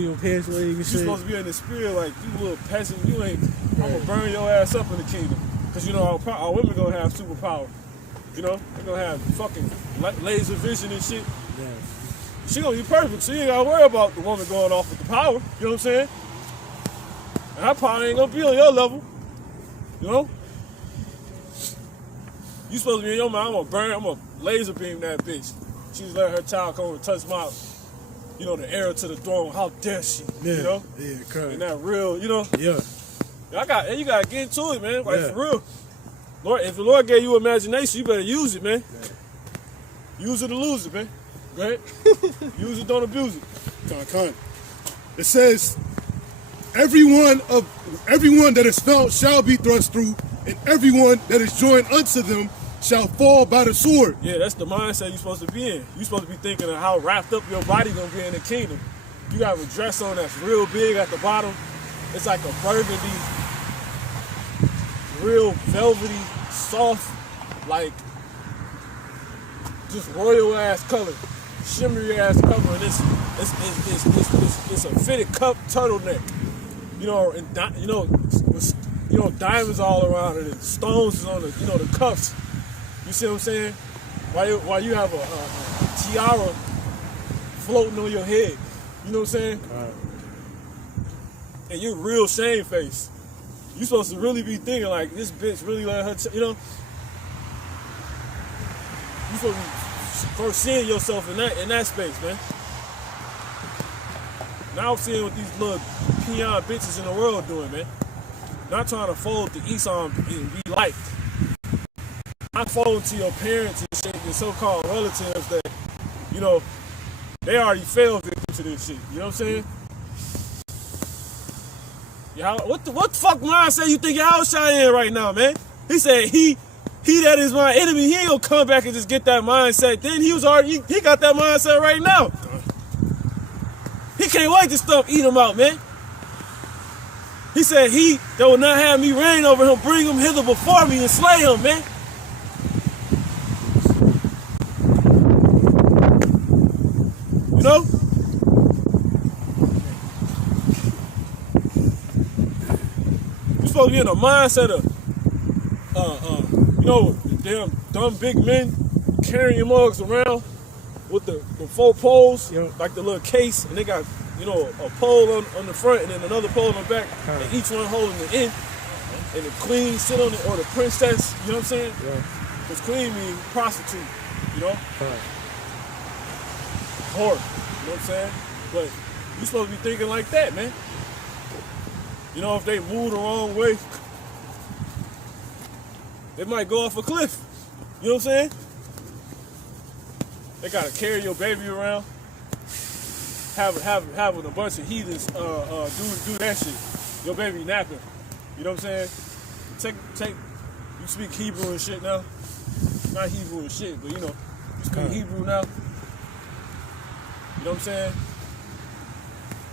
your pants leg and You shit. supposed to be in the spirit like, you little peasant. You ain't. I'm gonna burn your ass up in the kingdom. Because our women gonna have superpower. They're gonna have fucking laser vision and shit. Yeah. She gonna be perfect, so you ain't gotta worry about the woman going off with the power. You know what I'm saying? And her power ain't gonna be on your level. You supposed to be in your mind, I'm gonna laser beam that bitch. She's let her child come and touch my, the heir to the throne. How dare she? Yeah. Yeah, correct. And that real, Yeah. you gotta get into it, man. Like, for real. Lord, if the Lord gave you imagination, you better use it, man. Yeah. Use it or lose it, man. Go ahead. Use it, don't abuse it. It says, everyone that is felt shall be thrust through, and everyone that is joined unto them shall fall by the sword. Yeah, that's the mindset you're supposed to be in. You're supposed to be thinking of how wrapped up your body gonna be in the kingdom. You got a dress on that's real big at the bottom. It's like a burgundy, real velvety, soft, like just royal ass color, shimmery ass color, and it's a fitted cup turtleneck. And diamonds all around it, and stones is on the cuffs. You see what I'm saying? While you have a tiara floating on your head. You know what I'm saying? And you're real shamefaced. You supposed to really be thinking like, this bitch really let her, You supposed to be first seeing yourself in that space, man. Now I'm seeing what these little peon bitches in the world doing, man. Not trying to fold to Esau and be liked. Not folding to your parents and shit, your so-called relatives that, they already fell victim to this shit. You know what I'm saying? What the fuck mindset you think Yahushua in right now, man? He said he that is my enemy, he ain't gonna come back and just get that mindset. Then he got that mindset right now. He can't wait to stuff eat him out, man. He said he that will not have me reign over him, bring him hither before me and slay him, man. You know? You're supposed to be in a mindset of damn dumb big men carrying mugs around with the 4 poles, like the little case, and they got, a pole on the front and then another pole on the back, and each one holding the end, and the queen sit on it, or the princess, you know what I'm saying? Because queen means prostitute, whore, you know what I'm saying? But you're supposed to be thinking like that, man. If they move the wrong way, they might go off a cliff. You know what I'm saying? They gotta carry your baby around, having a bunch of heathens do that shit. Your baby napping. You know what I'm saying? You speak Hebrew and shit now. Not Hebrew and shit, but you speak Hebrew now. You know what I'm saying?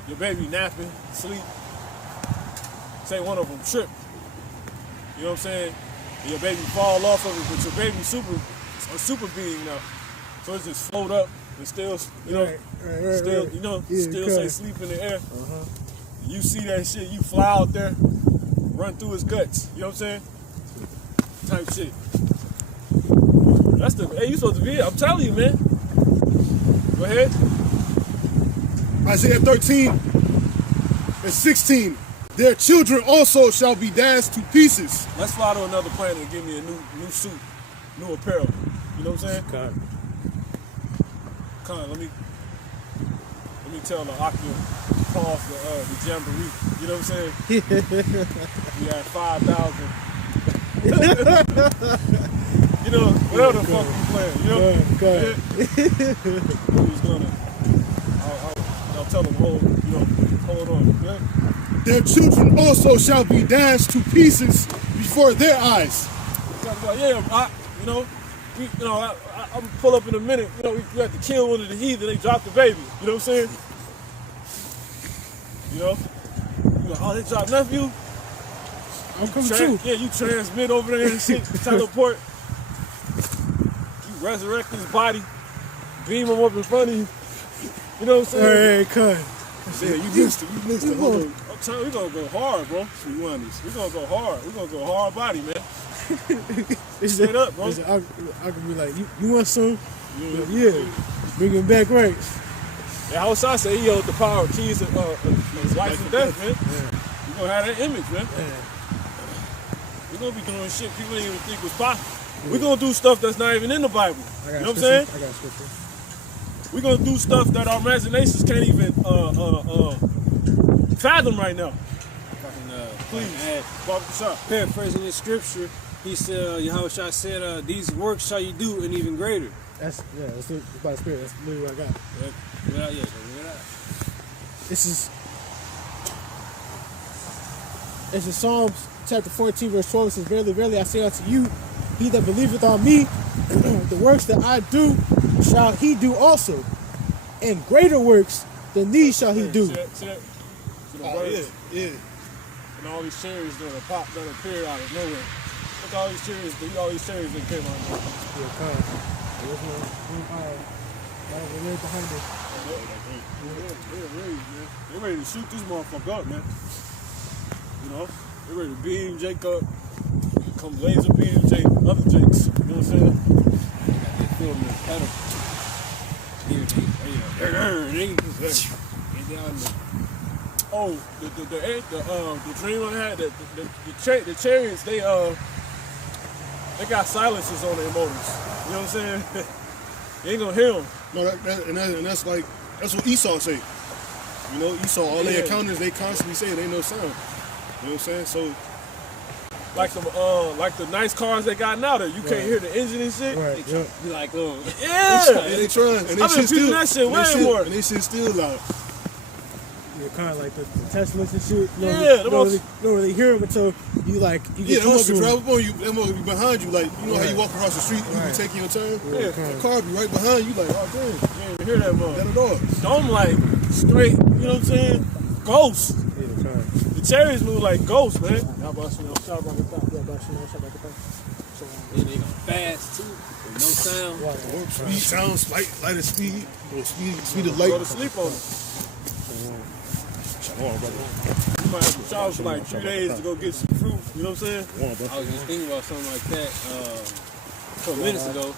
Your baby napping, sleep. Say one of them trip. You know what I'm saying? Your baby fall off of it, but your baby a super being now. So it just float up and still, still say sleep in the air. You see that shit, you fly out there, run through his guts. You know what I'm saying? Type shit. Hey, you supposed to be, I'm telling you, man. Go ahead. Isaiah 13 and 16. Their children also shall be dashed to pieces. Let's fly to another planet and give me a new suit, new apparel. You know what I'm saying? Let me tell the Akim pause the jamboree. You know what I'm saying? We had 5,000. Whatever the fuck we playing. Who's gonna? I'll tell them hold on. Yeah? Their children also shall be dashed to pieces before their eyes. I'm gonna pull up in a minute. We have to kill one of the heathen. They dropped the baby. You know what I'm saying? They dropped nephew. I'm coming too. Yeah, you transmit over there and shit. Teleport. You resurrect his body. Beam him up in front of you. You know what I'm saying? Hey, cut. Yeah, you missed it. Hold on. We're gonna go hard, bro. We're gonna go hard. We're gonna go hard body, man. Straight up, bro. I can be like, you want some? Yeah. Bring him back right. Yeah, Hosea said he held the power, keys of life and death, man. We're gonna have that image, man. We're gonna be doing shit people didn't even think was possible. We're gonna do stuff that's not even in the Bible. You know what I'm saying? I got scripture. We're gonna do stuff that our imaginations can't even fathom right now. Please, paraphrasing this scripture, he said, Yahushua said, these works shall you do and even greater. That's by the Spirit. That's literally what I got. This is Psalms chapter 14, verse 12. It says, Verily, verily, I say unto you, he that believeth on me, the works that I do, shall he do also. And greater works than these shall he do. Yeah. And all these cherries that appear out of nowhere. Look at all these cherries that came out of nowhere. They're ready to shoot this motherfucker up, man. They're ready to beam Jacob. Come laser beam other Jakes. You know what I'm saying? They feel me pedal. Oh, the dream I had, the chariots, they got silencers on their motors. You know what I'm saying? You ain't gonna hear them. No, that's what Esau say. Esau, all their encounters, they constantly say it ain't no sound. You know what I'm saying? So, like the nice cars they got now, that you can't hear the engine and shit. Right. They be like, they trying. And I've been peeping that shit way more. And they shit still loud. Yeah, kind of like the Teslas and shit. You know, Yeah, you don't really hear them until you get Yeah, them close to can them. drive up on you. Them will be behind you. Like, you know how you walk across the street and you be taking your turn? Yeah. The car be right behind you. Like, oh, damn. You ain't even hear that mother. That at all. Them like straight, you know what I'm saying? Ghosts. Yeah, kind of. The cherries move like ghosts, man. How about you know? Shout out the top. Yeah, about you know? Shout out the top. So, And they go fast too, with no sound. Warp speed, sounds, light of speed, or speed of light. Go to sleep on it. Shalom, brother. You might have to travel for like 3 days to go get some fruit. You know what I'm saying? Shalom, brother. I was just thinking about something like that a couple minutes ago.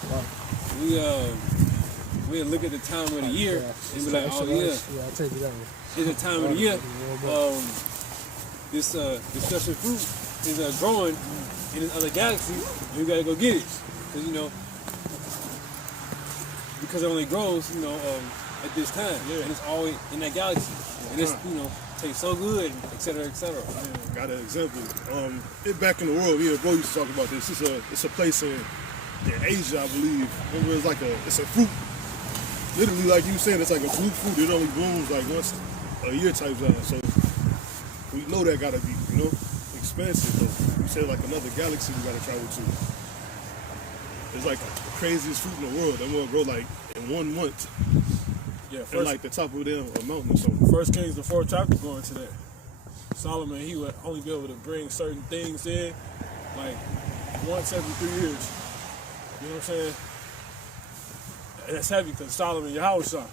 We look at the time of the year and be like, oh yeah, Yeah, I'll take you that one. it's the time of the year. This special fruit is growing in this other galaxy, and you gotta go get it. Because, you know, because it only grows, you know, at this time. Yeah. And it's always in that galaxy. And it's, you know, tastes so good, et cetera, et cetera. Got an example. Back in the world, me and bro used to talk about this. It's a place in Asia, I believe. Where it's a fruit. Literally, like you were saying, it's like a blue fruit. It only blooms like once a year type time. So we know that gotta be, you know, expensive. But you said like another galaxy we gotta travel to. It's like the craziest fruit in the world. That will grow like in 1 month. Yeah, And first, like the top of them a mountain or something. First Kings, the 4th chapter, going to that. Solomon, he would only be able to bring certain things in like once every 3 years. You know what I'm saying? And that's heavy because Solomon, Yahushua.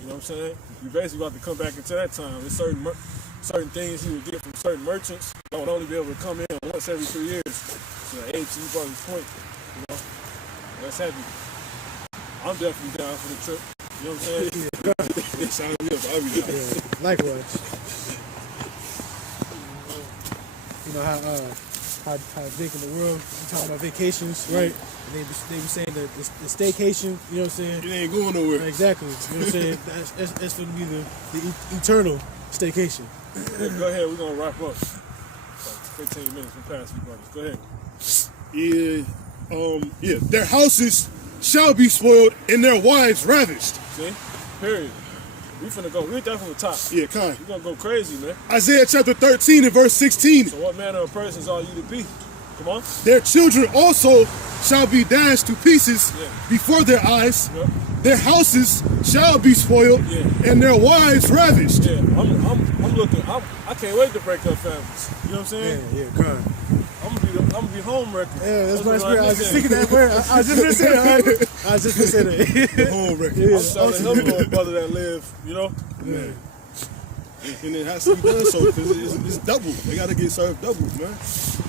You know what I'm saying? You basically about to come back into that time. There's certain things he would get from certain merchants that would only be able to come in once every 3 years. So the age, you brought his point. You know, that's heavy. I'm definitely down for the trip. You know what I'm saying? Sign me up, I'll be down. Yeah, likewise. You know how big in the world, we talking about vacations, right? And they be saying the staycation, you know what I'm saying? It ain't going nowhere. Exactly. You know what I'm saying? That's going to be the eternal staycation. Yeah, go ahead, we're going to wrap up. Like 15 minutes from past you brothers. Go ahead. Yeah, their houses shall be spoiled and their wives ravished. See? Period. We finna go. We're definitely top. Yeah, kind. We're gonna go crazy, man. Isaiah chapter 13 and verse 16. So what manner of persons are you to be? Come on. Their children also shall be dashed to pieces before their eyes. Yep. Their houses shall be spoiled and their wives ravished. Yeah, I'm looking. I can't wait to break up families. You know what I'm saying? Yeah, kind. I'm gonna be home wrecking. Yeah, that's my spirit. I was just thinking that word. I was just gonna say that. I was just gonna say that. The home record. Yeah. I'm telling him little brother that live, you know? Man. And it has to be done so because it's double. They got to get served double, man.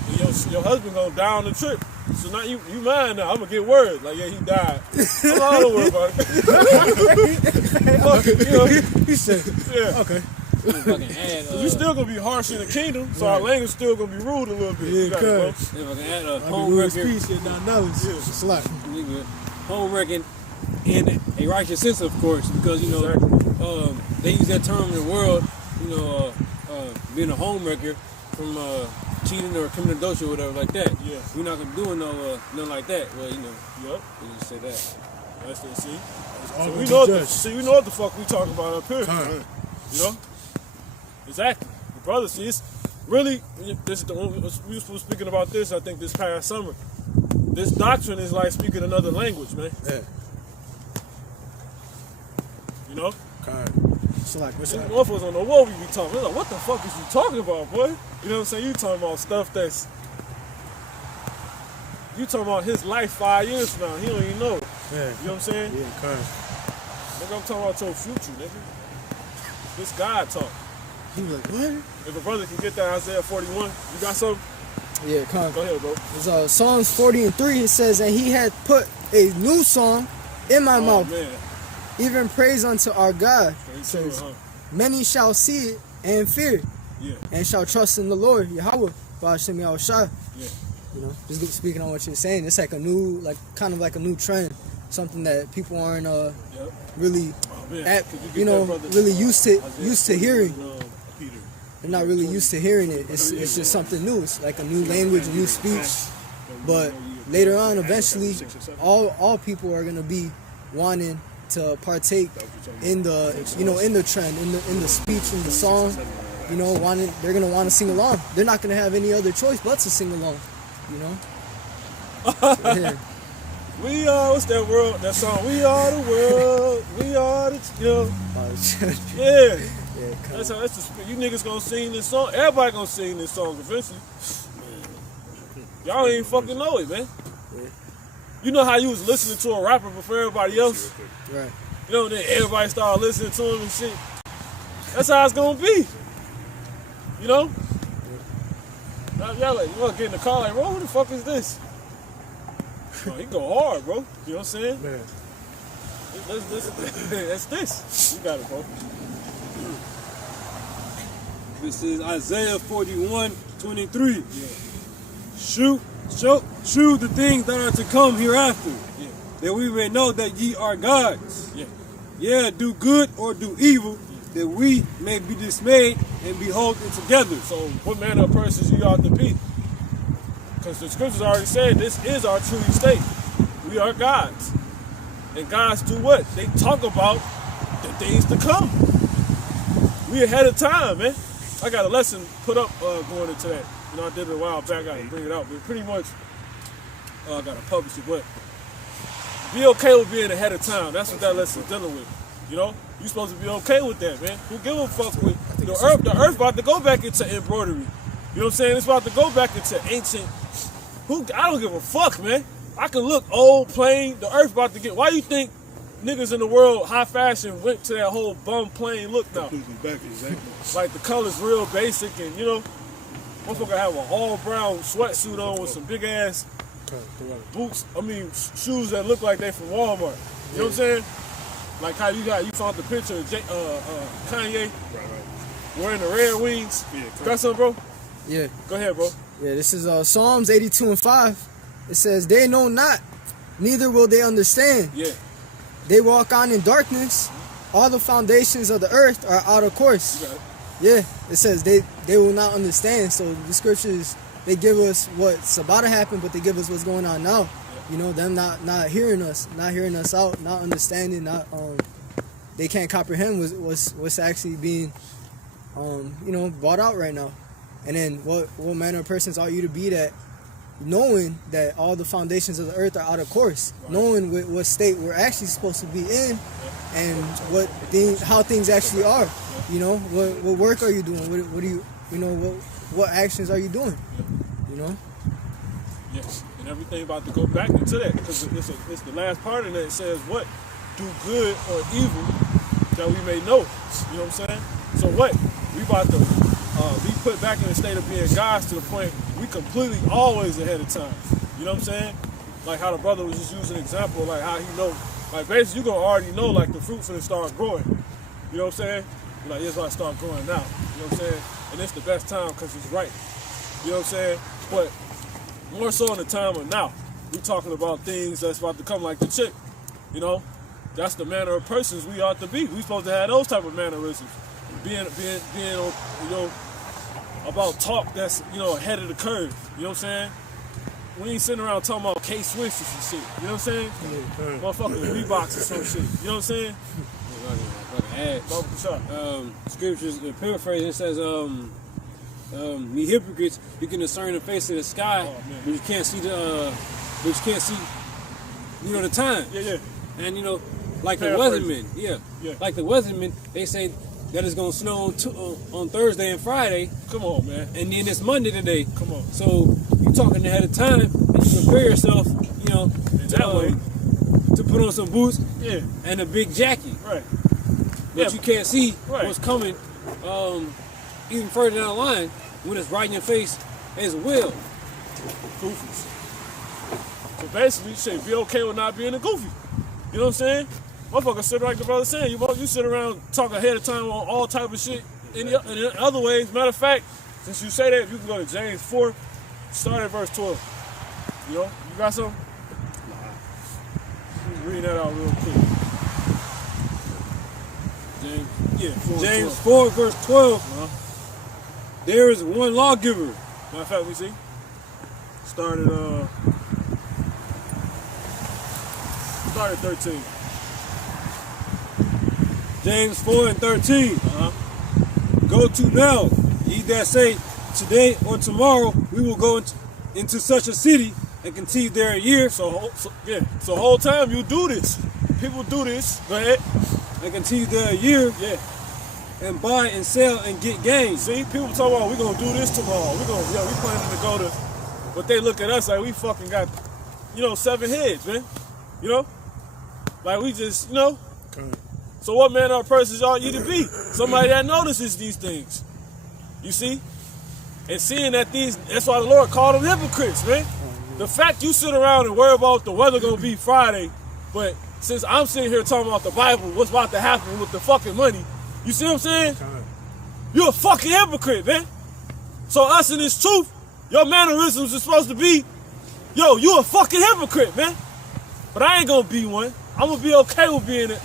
And your husband gonna die on the trip. So now you mine now. I'm gonna get word. Like, yeah, he died. I'm not gonna worry about it. Fuck it, you know? He said, Yeah. okay. We still gonna be harsh in the kingdom, so our language still gonna be rude a little bit. Yeah, You got it, bro. If I can add a I home be record, speech, get down knowledge. It's a lot. home record in a righteous sense, of course, because, you know, they use that term in the world, you know, being a home wrecker from cheating or committing adultery or whatever like that. Yeah. We're not gonna do nothing like that. Well, you know, Yep. we just say that. That's it. See. So Always we know judged. we know what the fuck we talking about up here. Time. You know. Exactly. The brother, see, it's really this. We were speaking about this. I think this past summer. This doctrine is like speaking another language, man. Yeah. You know. Kind. So like, what's These up? motherfuckers don't know what we be talking. They're like, what the fuck is you talking about, boy? You know what I'm saying? You talking about stuff that's. You talking about his life 5 years from now. He don't even know. Yeah. You know what I'm saying? Yeah, kind. Nigga, I'm talking about your future, nigga. This God talk. He was like, what? If a brother can get that Isaiah 41, you got something? Yeah, kind. Go ahead, bro. It's Psalms 40:3. It says, and he had put a new song in my Oh, mouth, man. even praise unto our God. Straight It to says, it, huh? many shall see it and fear, Yeah. and shall trust in the Lord, Yahweh, Ba'ashem Yahushua. Yeah. You know, just speaking on what you're saying, it's like a new, like kind of like a new trend, something that people aren't Yep. really, Oh, man. at, Could get you that know, brother really used to Isaiah hearing. 41, Peter. They're not really used to hearing it. It's just something new. It's like a new language, a new speech. But later on, eventually, all people are gonna be wanting to partake in the in the trend, in the speech, in the song. They're gonna want to sing along. They're not gonna have any other choice but to sing along. Yeah. We are, what's that world? That song, we are the world, we are the, yeah. That's how, you niggas gonna sing this song. Everybody gonna sing this song eventually. Y'all ain't fucking know it, man. You know how you was listening to a rapper before everybody else? Right. Then everybody started listening to him and shit. That's how it's gonna be. Y'all like, you wanna get in the car like, bro, who the fuck is this? Oh, he go hard, bro. You know what I'm saying? Man. That's this. You got it, bro. This is Isaiah 41:23. Yeah. Shew the things that are to come hereafter, that we may know that ye are gods. Yeah, do good or do evil, that we may be dismayed and behold it together. So what manner of persons you ought to be? Because the scriptures already said this is our true estate. We are gods. And gods do what? They talk about the things to come. We ahead of time, man. I got a lesson put up going into that. I did it a while back. I got to bring it out. But pretty much, I got to publish it. But be okay with being ahead of time. That's what that lesson is dealing with. You supposed to be okay with that, man. Who give a fuck with the earth? The earth about to go back into embroidery. You know what I'm saying? It's about to go back into ancient. I don't give a fuck, man. I can look old, plain. The earth about to get. Why you think niggas in the world, high fashion, went to that whole bum plain look now? Completely back, exactly. Like the color's real basic, and motherfucker have an all brown sweatsuit on with some big ass boots. Shoes that look like they from Walmart. You know what I'm saying? Like how you found the picture of Kanye wearing the Red Wings. Got something, bro? Yeah. Go ahead, bro. Yeah, this is Psalms 82:5. It says, "They know not, neither will they understand. Yeah. They walk on in darkness. All the foundations of the earth are out of course." You got it. Yeah, it says they will not understand. So the scriptures, they give us what's about to happen, but they give us what's going on now. Them not hearing us out, not understanding, they can't comprehend what's actually being brought out right now. And then what manner of persons are you to be that, knowing that all the foundations of the earth are out of course, knowing what state we're actually supposed to be in, and how things actually are. What work are you doing? What do you what actions are you doing? Yes, and everything about to go back into that, because it's the last part of that. It says what? Do good or evil that we may know. You know what I'm saying? So what? We about to be put back in the state of being gods to the point we completely always ahead of time. You know what I'm saying? Like how the brother was just using an example, like how he know, like basically you gonna already know like the fruit's gonna start growing. You know what I'm saying? Like it's about to start growing now. You know what I'm saying? And it's the best time because it's right. You know what I'm saying? But more so in the time of now, we talking about things that's about to come like the chick. That's the manner of persons we ought to be. We supposed to have those type of mannerisms. Being about talk that's, ahead of the curve. You know what I'm saying? We ain't sitting around talking about K-Swishes and shit. You know what I'm saying? Motherfucking Reeboks or some shit. You know what I'm saying? Scriptures, paraphrase, it says, "Me hypocrites, you can discern the face of the sky, but you can't see the time." Yeah. And like the weathermen, like the weathermen, they say that it's gonna snow on Thursday and Friday. Come on, man. And then it's Monday today. Come on. So you talking ahead of time, and you prepare yourself, to put on some boots, and a big jacket, right? But you can't see what's coming, even further down the line when it's right in your face as well. Goofies. So basically, you say be okay with not being a goofy. You know what I'm saying? Motherfucker sit like the brother saying. You sit around talk ahead of time on all type of shit. In other ways, matter of fact, since you say that, you can go to James 4, start at verse 12. You got something? Read that out real quick. James 4 verse 12. There is one lawgiver. Matter of fact, we see. Start at 13. James 4:13. Go to now, ye that say, today or tomorrow we will go into such a city and conceive there a year. So whole time you do this. People do this. Go ahead. And conceive there a year. Yeah. And buy and sell and get gain. See, people talk about we're gonna do this tomorrow. We planning to go to, but they look at us like we fucking got, 7 heads, man. Like we just, So what manner of persons ought you to be? Somebody that notices these things. You see? And seeing that that's why the Lord called them hypocrites, man. The fact you sit around and worry about the weather gonna be Friday, but since I'm sitting here talking about the Bible, what's about to happen with the fucking money, you see what I'm saying? You're a fucking hypocrite, man. So us in this truth, your mannerisms are supposed to be, you a fucking hypocrite, man. But I ain't gonna be one. I'm gonna be okay with being it,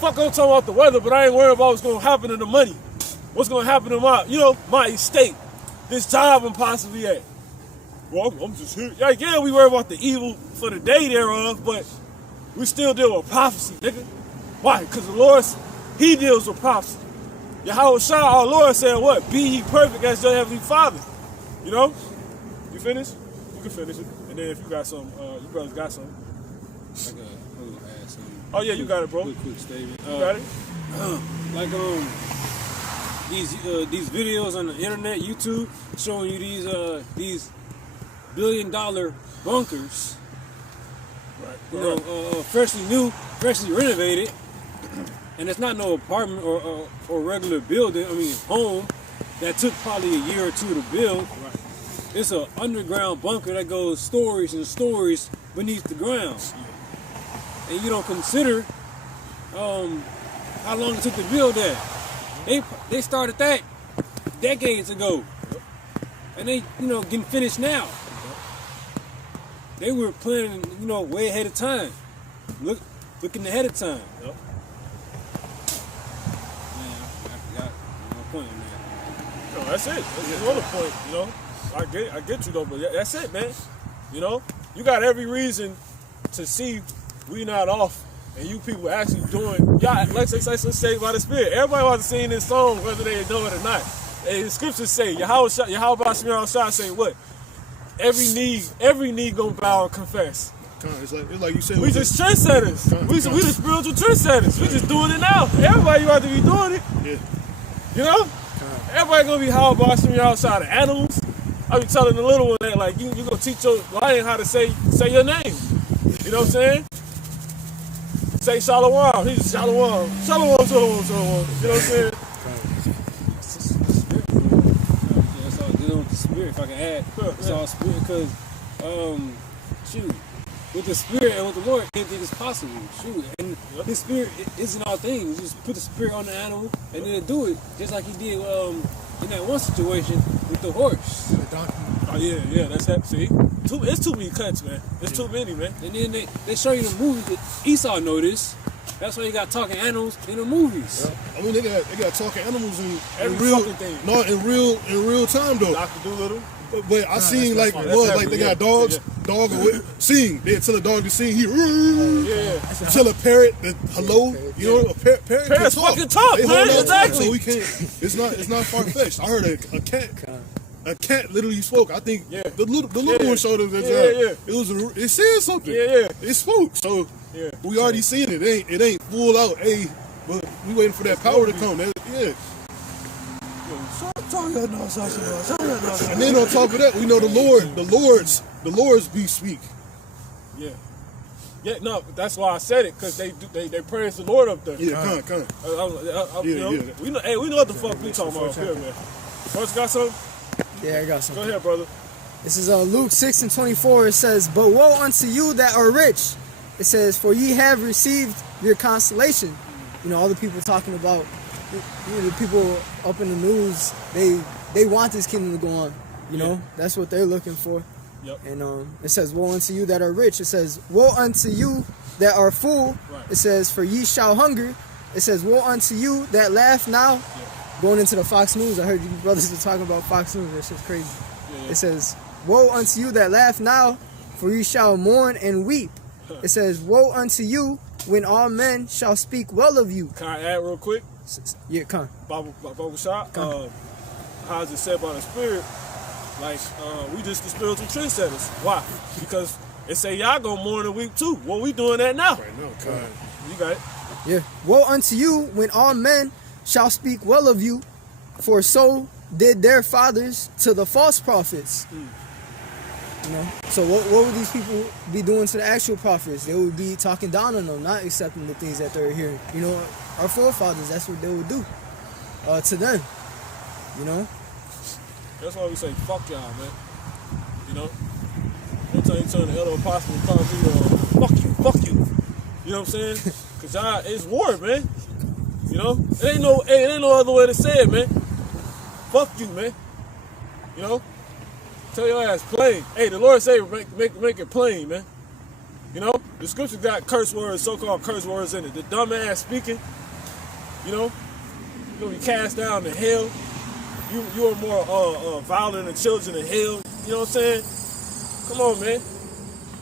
Fuck, I'm talking about the weather, but I ain't worried about what's gonna happen to the money. What's gonna happen to my, my estate, this job I'm possibly at. Well, I'm just here. Yeah, we worry about the evil for the day thereof, but we still deal with prophecy, nigga. Why? Because the Lord, He deals with prophecy. Yahweh Shah, our Lord, said what? Be ye perfect as your heavenly Father. You finished? You can finish it. And then if you got some, you brothers got some. I'm gonna add something. Oh yeah, you got it, bro. Quick statement. You got it? These videos on the internet, YouTube, showing you these $1 billion bunkers. Right. Freshly new, freshly renovated, and it's not no apartment or regular building. I mean, home that took probably a year or two to build. Right. It's an underground bunker that goes stories and stories beneath the ground, and you don't consider how long it took to build that. They started that decades ago, and they getting finished now. They were planning, way ahead of time. Looking ahead of time. Yep. Man, I forgot my point on that. No, that's it. That's another point, I get you though, but that's it, man. You got every reason to see we not off, and you people actually doing, let's say by the Spirit. Everybody wants to sing this song, whether they know it or not. And the scriptures say, Yahweh Shah say what? Every knee gonna bow and confess. It's like you said. We just trendsetters. We the spiritual trendsetters. We just doing it now. Everybody about to be doing it. Yeah. Everybody gonna be how about some outside of animals. I be telling the little one that like you gonna teach your lion how to say your name. You know what I'm saying? Say Shalom. He's Shalom. Shalom. You know what I'm saying? Dealing with the spirit, if I can add, it's all spirit because, with the spirit and with the Lord, anything is possible. And His spirit isn't all things. Just put the spirit on the animal and then do it, just like He did in that one situation with the horse. Oh yeah, that's that. See, it's too many cuts, man. It's too many, man. And then they show you the movie that Esau know this. That's why you got talking animals in the movies. Yeah. I mean, they got talking animals in Every real fucking thing. No, in real time though. Dr. Doolittle. But I seen like they got dogs, dog sing. They tell a dog to sing. He tell a parrot that hello. A parrot Parrots fucking talk, man. Exactly. So we can't. It's not far fetched. I heard a cat. A cat literally spoke. I think the little one showed us that. It said something. It spoke. So we already seen it. It ain't full out. But we waiting for that power to come. And then on top of that, we know the Lord's be speak. Yeah, no, that's why I said it, because they praise the Lord up there. Yeah, come. We know what the fuck we talking about up here, man. Brother, got something? Yeah, I got something. Go ahead, brother. This is Luke 6:24. It says, "But woe unto you that are rich." It says, "For ye have received your consolation." All the people talking about, the people up in the news, they want this kingdom to go on. That's what they're looking for. Yep. And it says, "Woe unto you that are rich." It says, "Woe unto you that are full." Right. It says, "For ye shall hunger." It says, "Woe unto you that laugh now." Going into the Fox News, I heard you brothers were talking about Fox News. That shit's crazy. It says, "Woe unto you that laugh now, for ye shall mourn and weep." It says, "Woe unto you when all men shall speak well of you. Can I add real quick? Yeah, come. Bible shot. How is it said by the Spirit? Like, we just the spiritual trendsetters. Why? Because it say y'all gonna mourn a week too. Well, we doing that now. Right now, God. You got it. Yeah. Woe unto you when all men shall speak well of you, for so did their fathers to the false prophets. You know. So what would these people be doing to the actual prophets? They would be talking down on them, not accepting the things that they're hearing. You know, our forefathers, that's what they would do to them. You know. That's why we say fuck y'all, man. You know. One time you turn the elder apostle and call me fuck you. You know what I'm saying? Cause y'all, it's war, man. You know, it ain't no other way to say it, man. Fuck you, man. You know, tell your ass plain. Hey, the Lord say make it plain, man. You know, the scripture got curse words, so-called curse words in it. The dumb ass speaking, you know, you're gonna be cast down to hell. You are more violent than children in hell. You know what I'm saying? Come on, man.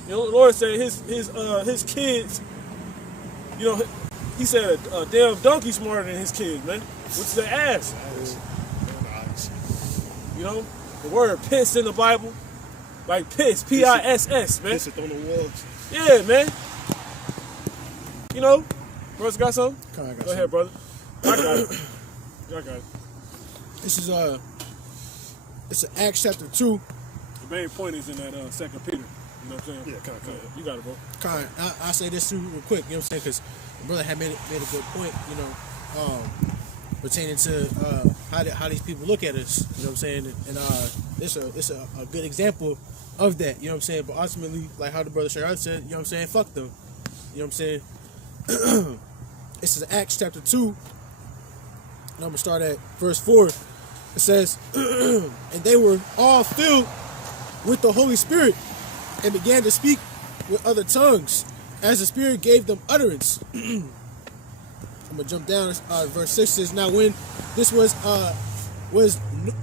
You know, the Lord said his kids. You know, he said a damn donkey smarter than his kids, man. Which is their ass. You know, the word piss in the Bible, like piss, P-I-S-S, man. Piss it on the walls. Yeah, man. You know, brothers got something? Go ahead, brother. I got it. I got it. This is it's Acts chapter 2. The main point is in that 2 Peter. You know what I'm saying? Yeah, kind of. You got it, bro. I'll say this too real quick, you know what I'm saying? Because the brother had made a good point, you know, pertaining to how these people look at us, you know what I'm saying? And it's a good example of that, you know what I'm saying? But ultimately, like how the brother Sherrod said, you know what I'm saying? Fuck them. You know what I'm saying? This is Acts chapter 2. And I'm going to start at verse 4. It says, and they were all filled with the Holy Spirit and began to speak with other tongues as the Spirit gave them utterance. I'm going to jump down. Verse 6 says, now when this was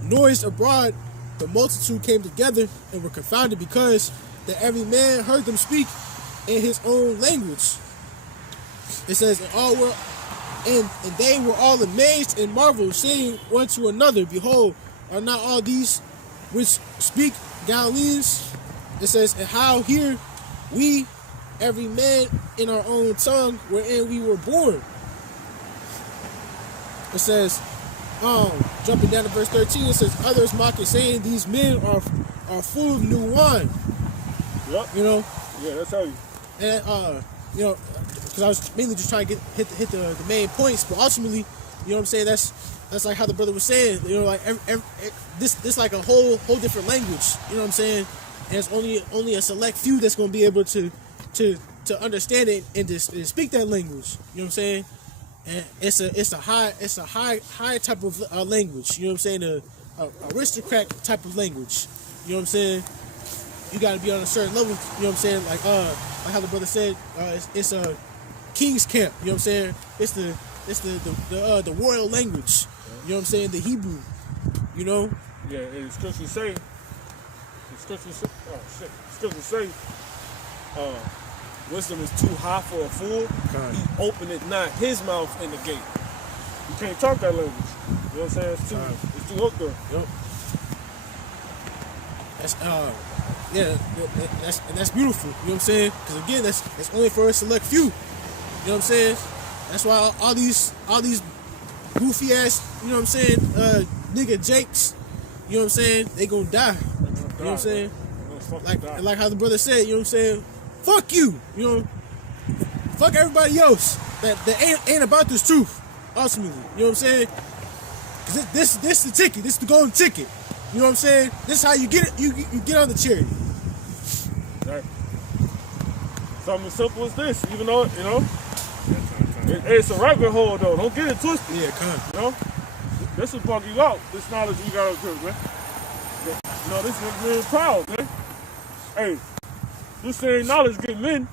noised abroad, the multitude came together and were confounded because that every man heard them speak in his own language. It says, and they were all amazed and marveled, saying one to another, behold, are not all these which speak Galileans? It says, and how hear we every man in our own tongue wherein we were born? It says, jumping down to verse 13, it says, others mocking, saying, these men are full of new wine. Yep. You know? Yeah, that's how you. And, you know, because I was mainly just trying to hit the main points, but ultimately, you know what I'm saying, that's like how the brother was saying, you know, like this like a whole different language, you know what I'm saying? And it's only a select few that's going to be able to understand it and to speak that language, you know what I'm saying? And it's a high type of language, you know what I'm saying? A aristocrat type of language, you know what I'm saying? You got to be on a certain level, you know what I'm saying? Like how the brother said, it's a king's camp, you know what I'm saying? It's the royal language, you know what I'm saying? The Hebrew, you know? Yeah, and the scriptures say, wisdom is too high for a fool. He openeth not his mouth in the gate. You can't talk that language. You know what I'm saying? It's too hooked up. Yep. That's beautiful. You know what I'm saying? Because again, that's only for a select few. You know what I'm saying? That's why all these goofy ass, you know what I'm saying, nigga Jakes, you know what I'm saying, they gonna die. You know what I'm saying? Like how the brother said, you know what I'm saying? Fuck you, you know. Fuck everybody else that ain't about this truth. Ultimately, you know what I'm saying? Cause this the ticket. This the golden ticket. You know what I'm saying? This is how you get it. You get on the chariot. Right. Something as simple as this, even though, you know, it's a rabbit hole though. Don't get it twisted. Yeah, come. You know, this will bug you out. This knowledge we got to do, man. You know, this makes men proud, man. Hey, this same knowledge get men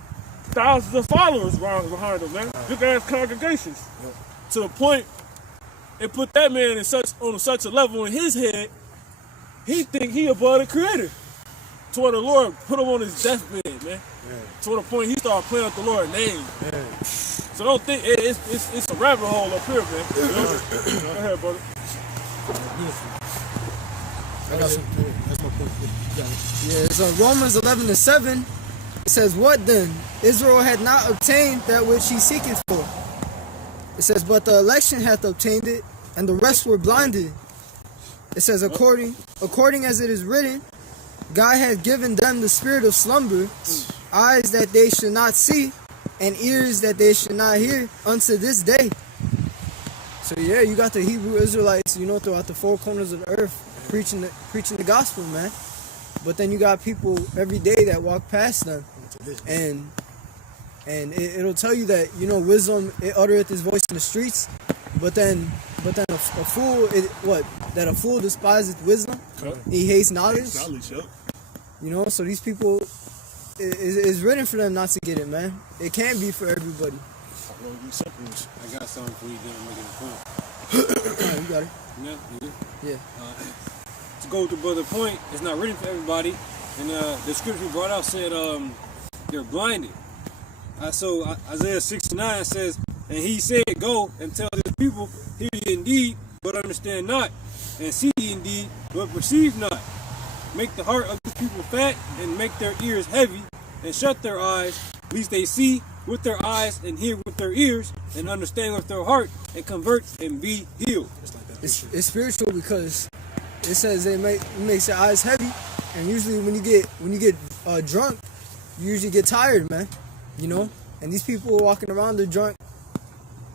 thousands of followers behind them, man. Big ass congregations. Yep. To the point, it put that man on such a level in his head, he think he above the Creator. To where the Lord put him on his deathbed, man. To the point he started playing with the Lord's name. Yeah. So don't think it's a rabbit hole up here, man. You know? Go ahead, brother. I got some. That's my point. You got it. Yeah, it's Romans 11:7. It says, "What then? Israel had not obtained that which he seeketh for." It says, "But the election hath obtained it, and the rest were blinded." It says, according as it is written, God hath given them the spirit of slumber, eyes that they should not see, and ears that they should not hear unto this day. So yeah, you got the Hebrew Israelites, throughout the four corners of the earth preaching the gospel, man. But then you got people every day that walk past them, and it'll tell you that wisdom, it uttereth his voice in the streets, but then a fool, that a fool despiseth wisdom, he hates knowledge. So these people, it's written for them not to get it, man. It can't be for everybody. I got something for you, then I'm making a point. You got it. Yeah, you good? Yeah. To go to brother point, it's not written for everybody, and the scripture you brought out said they're blinded. So Isaiah 69 says, "And he said, Go and tell this people, hear ye indeed, but understand not, and see ye indeed, but perceive not. Make the heart of this people fat, and make their ears heavy, and shut their eyes, lest they see with their eyes, and hear with their ears, and understand with their heart, and convert and be healed." It's spiritual because it says it makes your eyes heavy, and usually when you get drunk, you usually get tired, man. And these people walking around, they're drunk.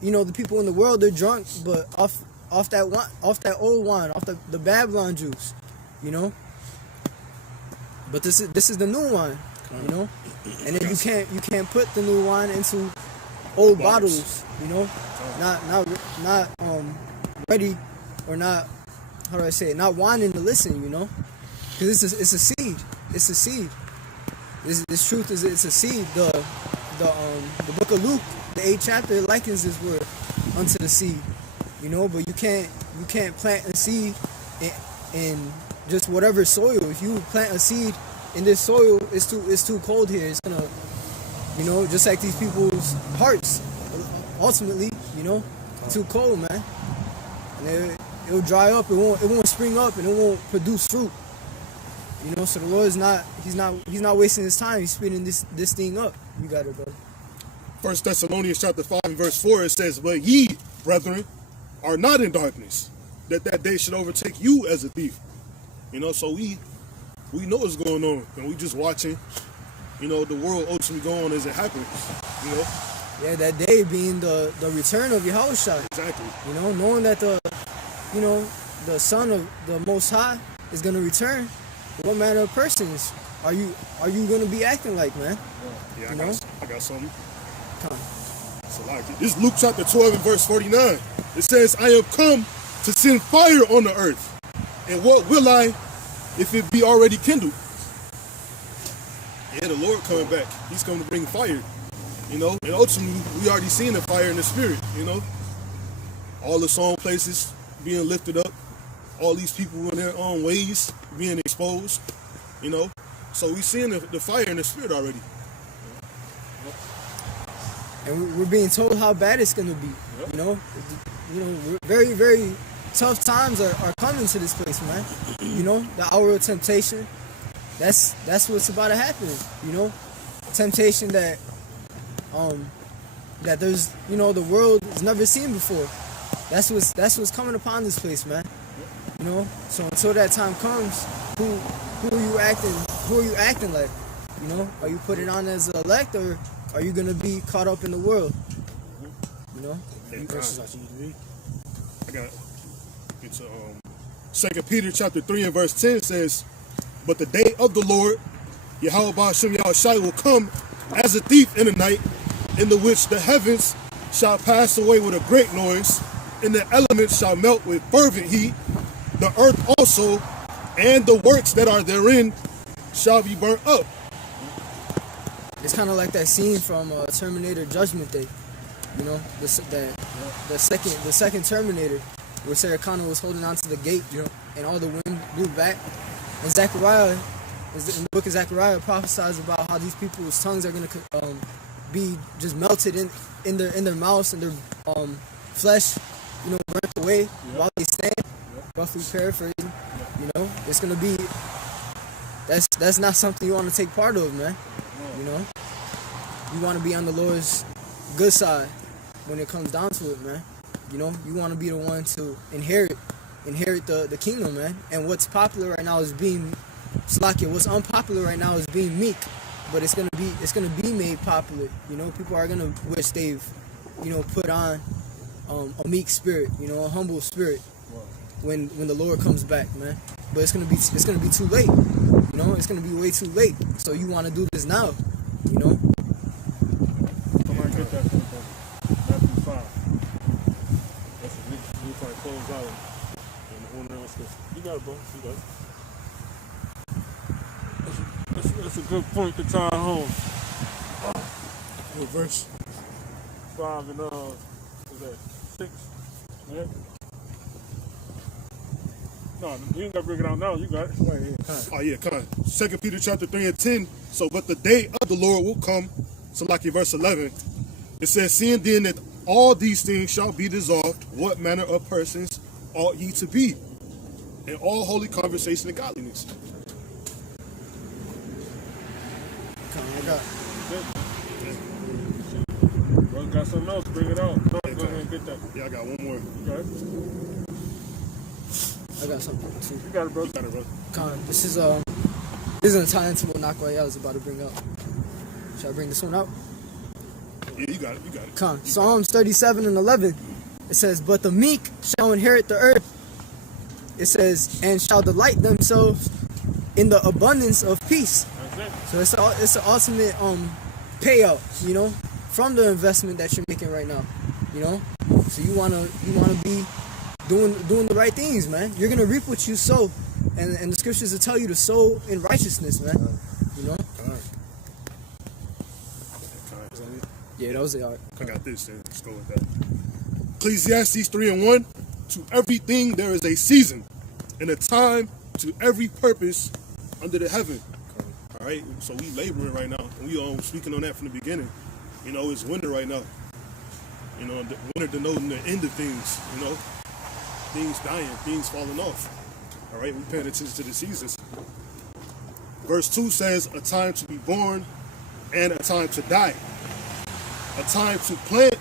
The people in the world, they're drunk, but off that old wine, off the Babylon juice, But this is the new wine, And then you can't put the new wine into old bottles, not ready, or not, how do I say it, not wanting to listen, because it's a seed. It's a seed. This truth it's a seed. The book of Luke, the 8th chapter, likens this word unto the seed, but you can't plant a seed in just whatever soil. If you plant a seed in this soil, it's too cold here. It's gonna, just like these people's hearts, ultimately, too cold, man. And it'll dry up. It won't spring up, and it won't produce fruit. So the Lord he's not wasting his time. He's speeding this thing up. You got it, brother. 1 Thessalonians chapter 5 and verse 4, it says, "But ye, brethren, are not in darkness, that day should overtake you as a thief." So we know what's going on, and we just watching, the world ultimately go on as it happens, Yeah, that day being the return of Yahushua. Exactly. Knowing that the Son of the Most High is going to return. What manner of persons are you going to be acting like, man? Yeah, I got something. Come. So this is Luke chapter 12 and verse 49. It says, "I am come to send fire on the earth. And what will I if it be already kindled?" Yeah, the Lord coming back. He's coming to bring fire. And ultimately, we already seen the fire in the spirit, All the song places being lifted up. All these people in their own ways being exposed, So we seeing the fire in the spirit already. And we're being told how bad it's going to be, Very, very tough times are coming to this place, man. The hour of temptation. That's what's about to happen, Temptation that there's, the world has never seen before. That's what's coming upon this place, man. So until that time comes, who are you acting like? Are you putting on as an elect, or are you gonna be caught up in the world? I got it's 2 Peter chapter 3 and verse 10 says, "But the day of the Lord, Yahweh Ba'ashem Yahushai, will come as a thief in the night, in the which the heavens shall pass away with a great noise, and the elements shall melt with fervent heat. The earth also and the works that are therein shall be burnt up." It's kind of like that scene from Terminator Judgment Day. The second Terminator, where Sarah Connor was holding onto the gate, and all the wind blew back, and Zechariah, In the book of Zechariah, it prophesies about how these people's tongues are going to be just melted in their mouths and their flesh, burnt away while they stand. Roughly paraphrasing, it's going to be. That's not something you want to take part of, man. You want to be on the Lord's good side when it comes down to it, man. You want to be the one to inherit the kingdom, man. And what's popular right now is being slacky. What's unpopular right now is being meek. But it's gonna be made popular. People are gonna wish they've, put on a meek spirit, a humble spirit when the Lord comes back, man. But it's gonna be too late. It's gonna be way too late. So you want to do this now, Somebody get that from Matthew 5. That's a new trying to close out and the order of scripture. You got it, bro. You got it. That's a good point to tie home. What verse? 5 and what's that? 6. Yeah. No, you ain't gotta break it out now. You got it. Right here. Oh yeah, come on. 2 Peter chapter 3 and 10. So, but the day of the Lord will come. So, like in verse 11, it says, "Seeing then that all these things shall be dissolved, what manner of persons ought ye to be, in all holy conversation and godliness?" Bro, got something else? Bring it out. No, Yeah, go ahead and get that. Yeah, I got one more. Okay. I got something too. You got it, bro. You got it, bro. This isn't tied into what Nakwaya was about to bring up. Should I bring this one out? Yeah, you got it. You got it. Psalms 37 and 11. It says, "But the meek shall inherit the earth." It says, "And shall delight themselves in the abundance of peace." That's it. So it's the ultimate payout, from the investment that you're making right now. So you wanna be doing the right things, man. You're gonna reap what you sow, and the scriptures will tell you to sow in righteousness, man. Yeah, that was it. I got this, then. Let's go with that. Ecclesiastes 3 and 1. To everything there is a season, and a time to every purpose under the heaven. All right, so we laboring right now, and we speaking on that from the beginning. It's winter right now. The winter denoting the end of things. Things dying, things falling off. All right, we paying attention to the seasons. Verse 2 says, "A time to be born, and a time to die. A time to plant,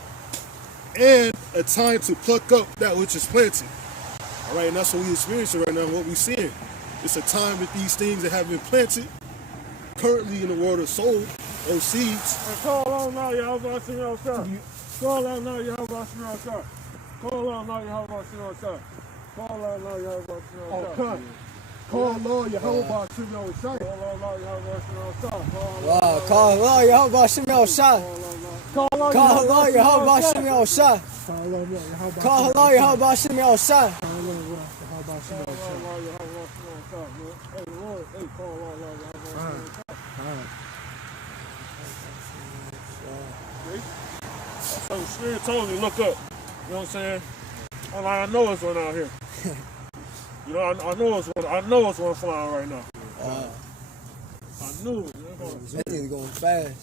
and a time to pluck up that which is planted." All right, and that's what we experiencing right now, what we're seeing. It's a time that these things that have been planted currently in the world are sold, those seeds. Call on now, Yahweh, sing outside. Call on now, Yahweh, sing outside. Call on now, Yahweh, sing outside. Call on now, Yahweh, sing outside. Come. Call Lord Yahweh to your sight. Call on now, Yahweh, sing outside. Wow, call Lord Yahweh Shemel Shah. Call Lord Yahweh Shemel Shah. Call Lord Yahweh Shemel Shah. Hey, Lord, hey, call on now, Yahweh, so Spirit told me, look up. You know what I'm saying? I'm like, I know it's one out here. I know it's one flying right now. I knew it. That thing's going fast.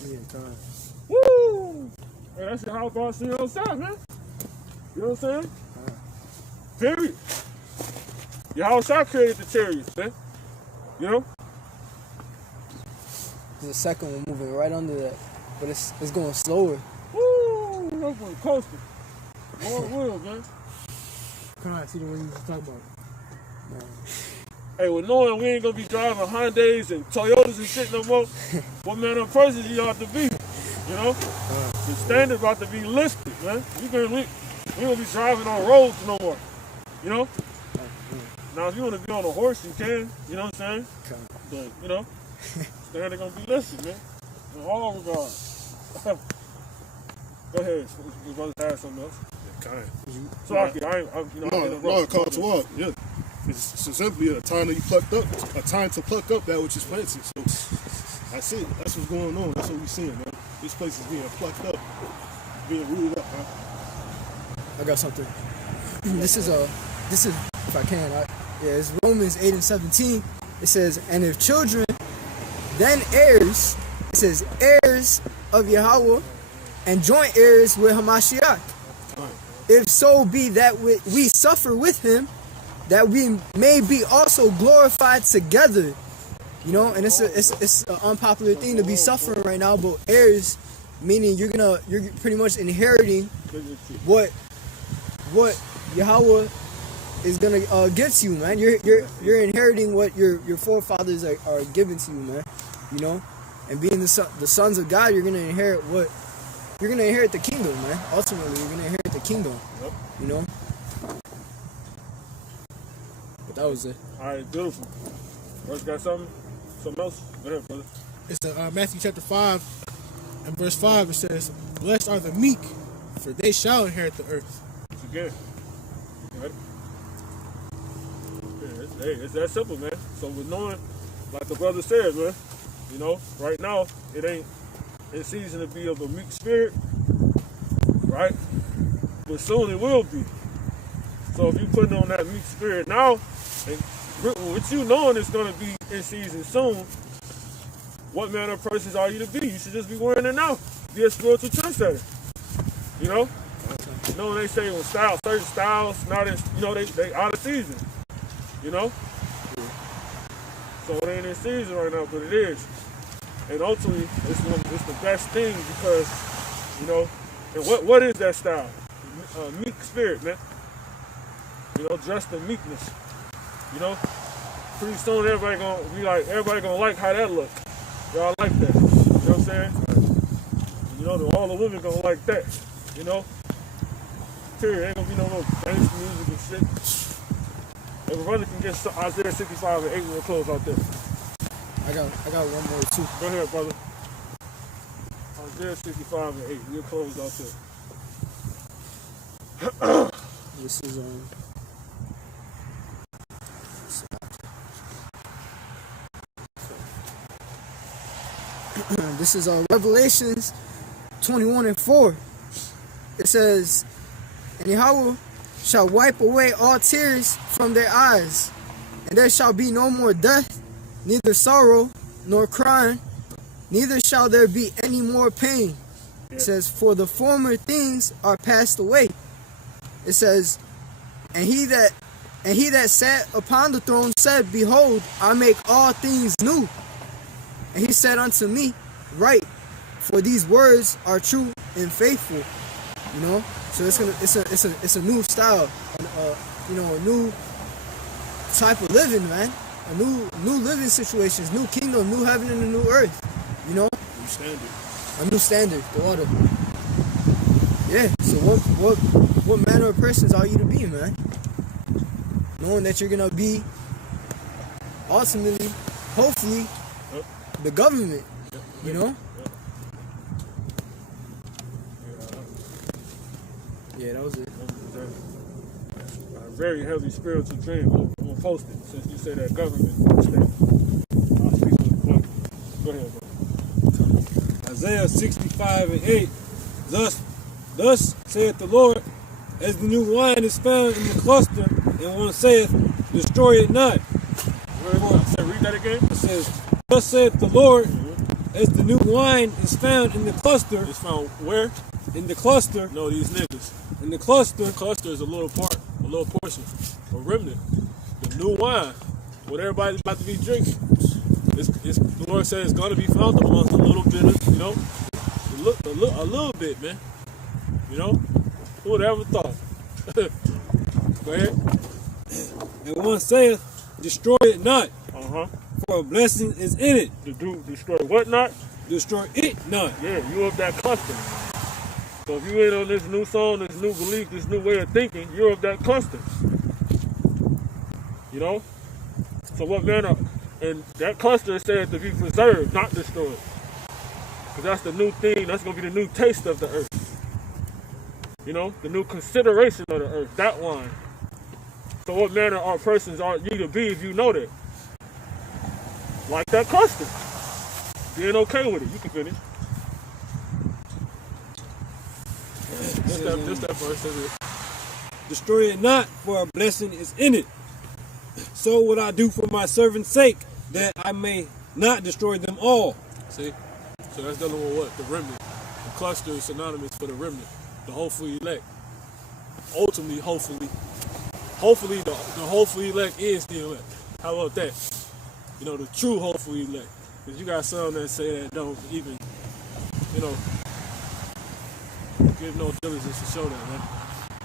Woo! Hey, that's how about seeing outside, man. You know what I'm saying? Period. Yahweh created the chariots, man. There's a second one moving right under that, but it's going slower. Woo! That one coasting. Lord will, man. Come on, see the way you was talking about. Hey, well, knowing we ain't gonna be driving Hyundais and Toyotas and shit no more, what manner of person you ought to be, The standard about to be listed, man. We gonna be driving on roads no more, Now, if you wanna be on a horse, you can, you know what I'm saying? But, standard gonna be listed, man. In all regards. Go ahead. You supposed to have something else. No, call to walk. Yeah. It's simply a time that you plucked up, a time to pluck up that which is planted. So that's it. That's what's going on. That's what we're seeing, man. This place is being plucked up, being rooted up, man. I got something. This is if I can, it's Romans 8 and 17. It says, "And if children, then heirs, it says heirs of Yahweh, and joint heirs with Hamashiach. If so be that we suffer with him, that we may be also glorified together. You know, and it's an unpopular thing to be suffering right now, but heirs, meaning you're pretty much inheriting what Yahweh is gonna give to you, man. You're inheriting what your forefathers are giving to you, man. You know, and being the sons of God, you're gonna inherit the kingdom, man. Ultimately, you're gonna inherit the kingdom. Yep. You know. But that was it. All right, beautiful. Russ got something else? Go ahead, brother. It's Matthew chapter 5 and verse 5. It says, "Blessed are the meek, for they shall inherit the earth." It's again. Right? Hey, it's that simple, man. So with knowing, like the brother said, man, you know, right now it ain't in season to be of a meek spirit, right? But soon it will be. So if you putting on that meek spirit now, and with you knowing it's gonna be in season soon, what manner of persons are you to be? You should just be wearing it now. Be a spiritual trendsetter. You know? You know when they say when certain styles not in, you know, they out of season. You know? So it ain't in season right now, but it is. And ultimately, it's the best thing because, you know, and what is that style? Meek spirit, man. You know, dressed in meekness. You know? Pretty soon everybody gonna like how that look. Y'all like that. You know what I'm saying? You know, all the women gonna like that. You know? Period. Ain't gonna be no more dance music and shit. If a brother can get Isaiah 65 and 8, we'll close out there. I got one more too. Go ahead, brother. Isaiah 65 and 8, we'll close out there. This is this is Revelations 21 and 4. It says, "And Yahweh shall wipe away all tears from their eyes, and there shall be no more death, neither sorrow nor crying, neither shall there be any more pain." It says, "For the former things are passed away." It says, and he that sat upon the throne said, "Behold, I make all things new." And he said unto me, "Write, for these words are true and faithful." You know, so it's a new style, you know, a new type of living, man. A new living situations, new kingdom, new heaven and a new earth. You know, New standard. a new standard, the order. Yeah. So what manner of persons are you to be, man? Knowing that you're gonna be ultimately, hopefully, the government. You know. Yeah, that was it. A very heavy spiritual dream. I'm going to post it since you say that government thing. I'll speak to the point. Go ahead, bro. Isaiah 65 and 8. Thus saith the Lord, as the new wine is found in the cluster, and one saith, destroy it not. Read that again. It says, thus saith the Lord, as the new wine is found in the cluster. It's found where? In the cluster. No, these niggas. In the cluster. The cluster is a little portion, a remnant. The new wine, what everybody's about to be drinking. The Lord says it's going to be found amongst a little bit of, you know, a little bit, man. You know, who would ever thought? Go ahead. And one saith, destroy it not, Uh-huh. for a blessing is in it. To destroy what not? Destroy it not. Yeah, you of that cluster. So if you in on this new song, this new belief, this new way of thinking, you're of that cluster. You know? So what manner? And that cluster is said to be preserved, not destroyed. Because that's the new thing, that's going to be the new taste of the earth. You know? The new consideration of the earth, that wine. So what manner of persons are you to be if you know that? Like that cluster. Being okay with it. You can finish. Just that verse, that's it. Destroy it not, for a blessing is in it. So would I do for my servant's sake, that I may not destroy them all. See? So that's dealing with what? The remnant. The cluster is synonymous for the remnant. The hopefully elect. Ultimately, hopefully, the hopefully elect is the elect. How about that? You know, the true hopefully elect. Because you got some that say that don't even, you know, give no diligence to show that, man.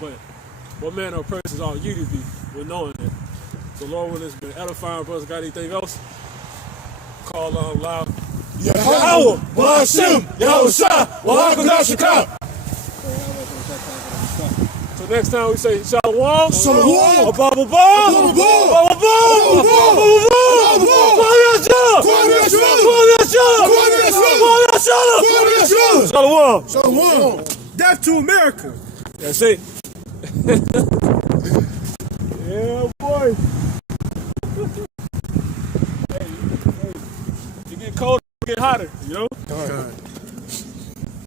But what manner of person ought you to be with knowing that? So Lord, when it's been edifying, brothers, got anything else? Call on loud. Yahweh, Ba'ashem, Yahushua, Wahakadashaka. So next time we say Shalom, Shalom, Ababa, Shalom. Shalom. Death to America. That's it. Yeah, boy. Hey, it get colder, it get hotter, you know?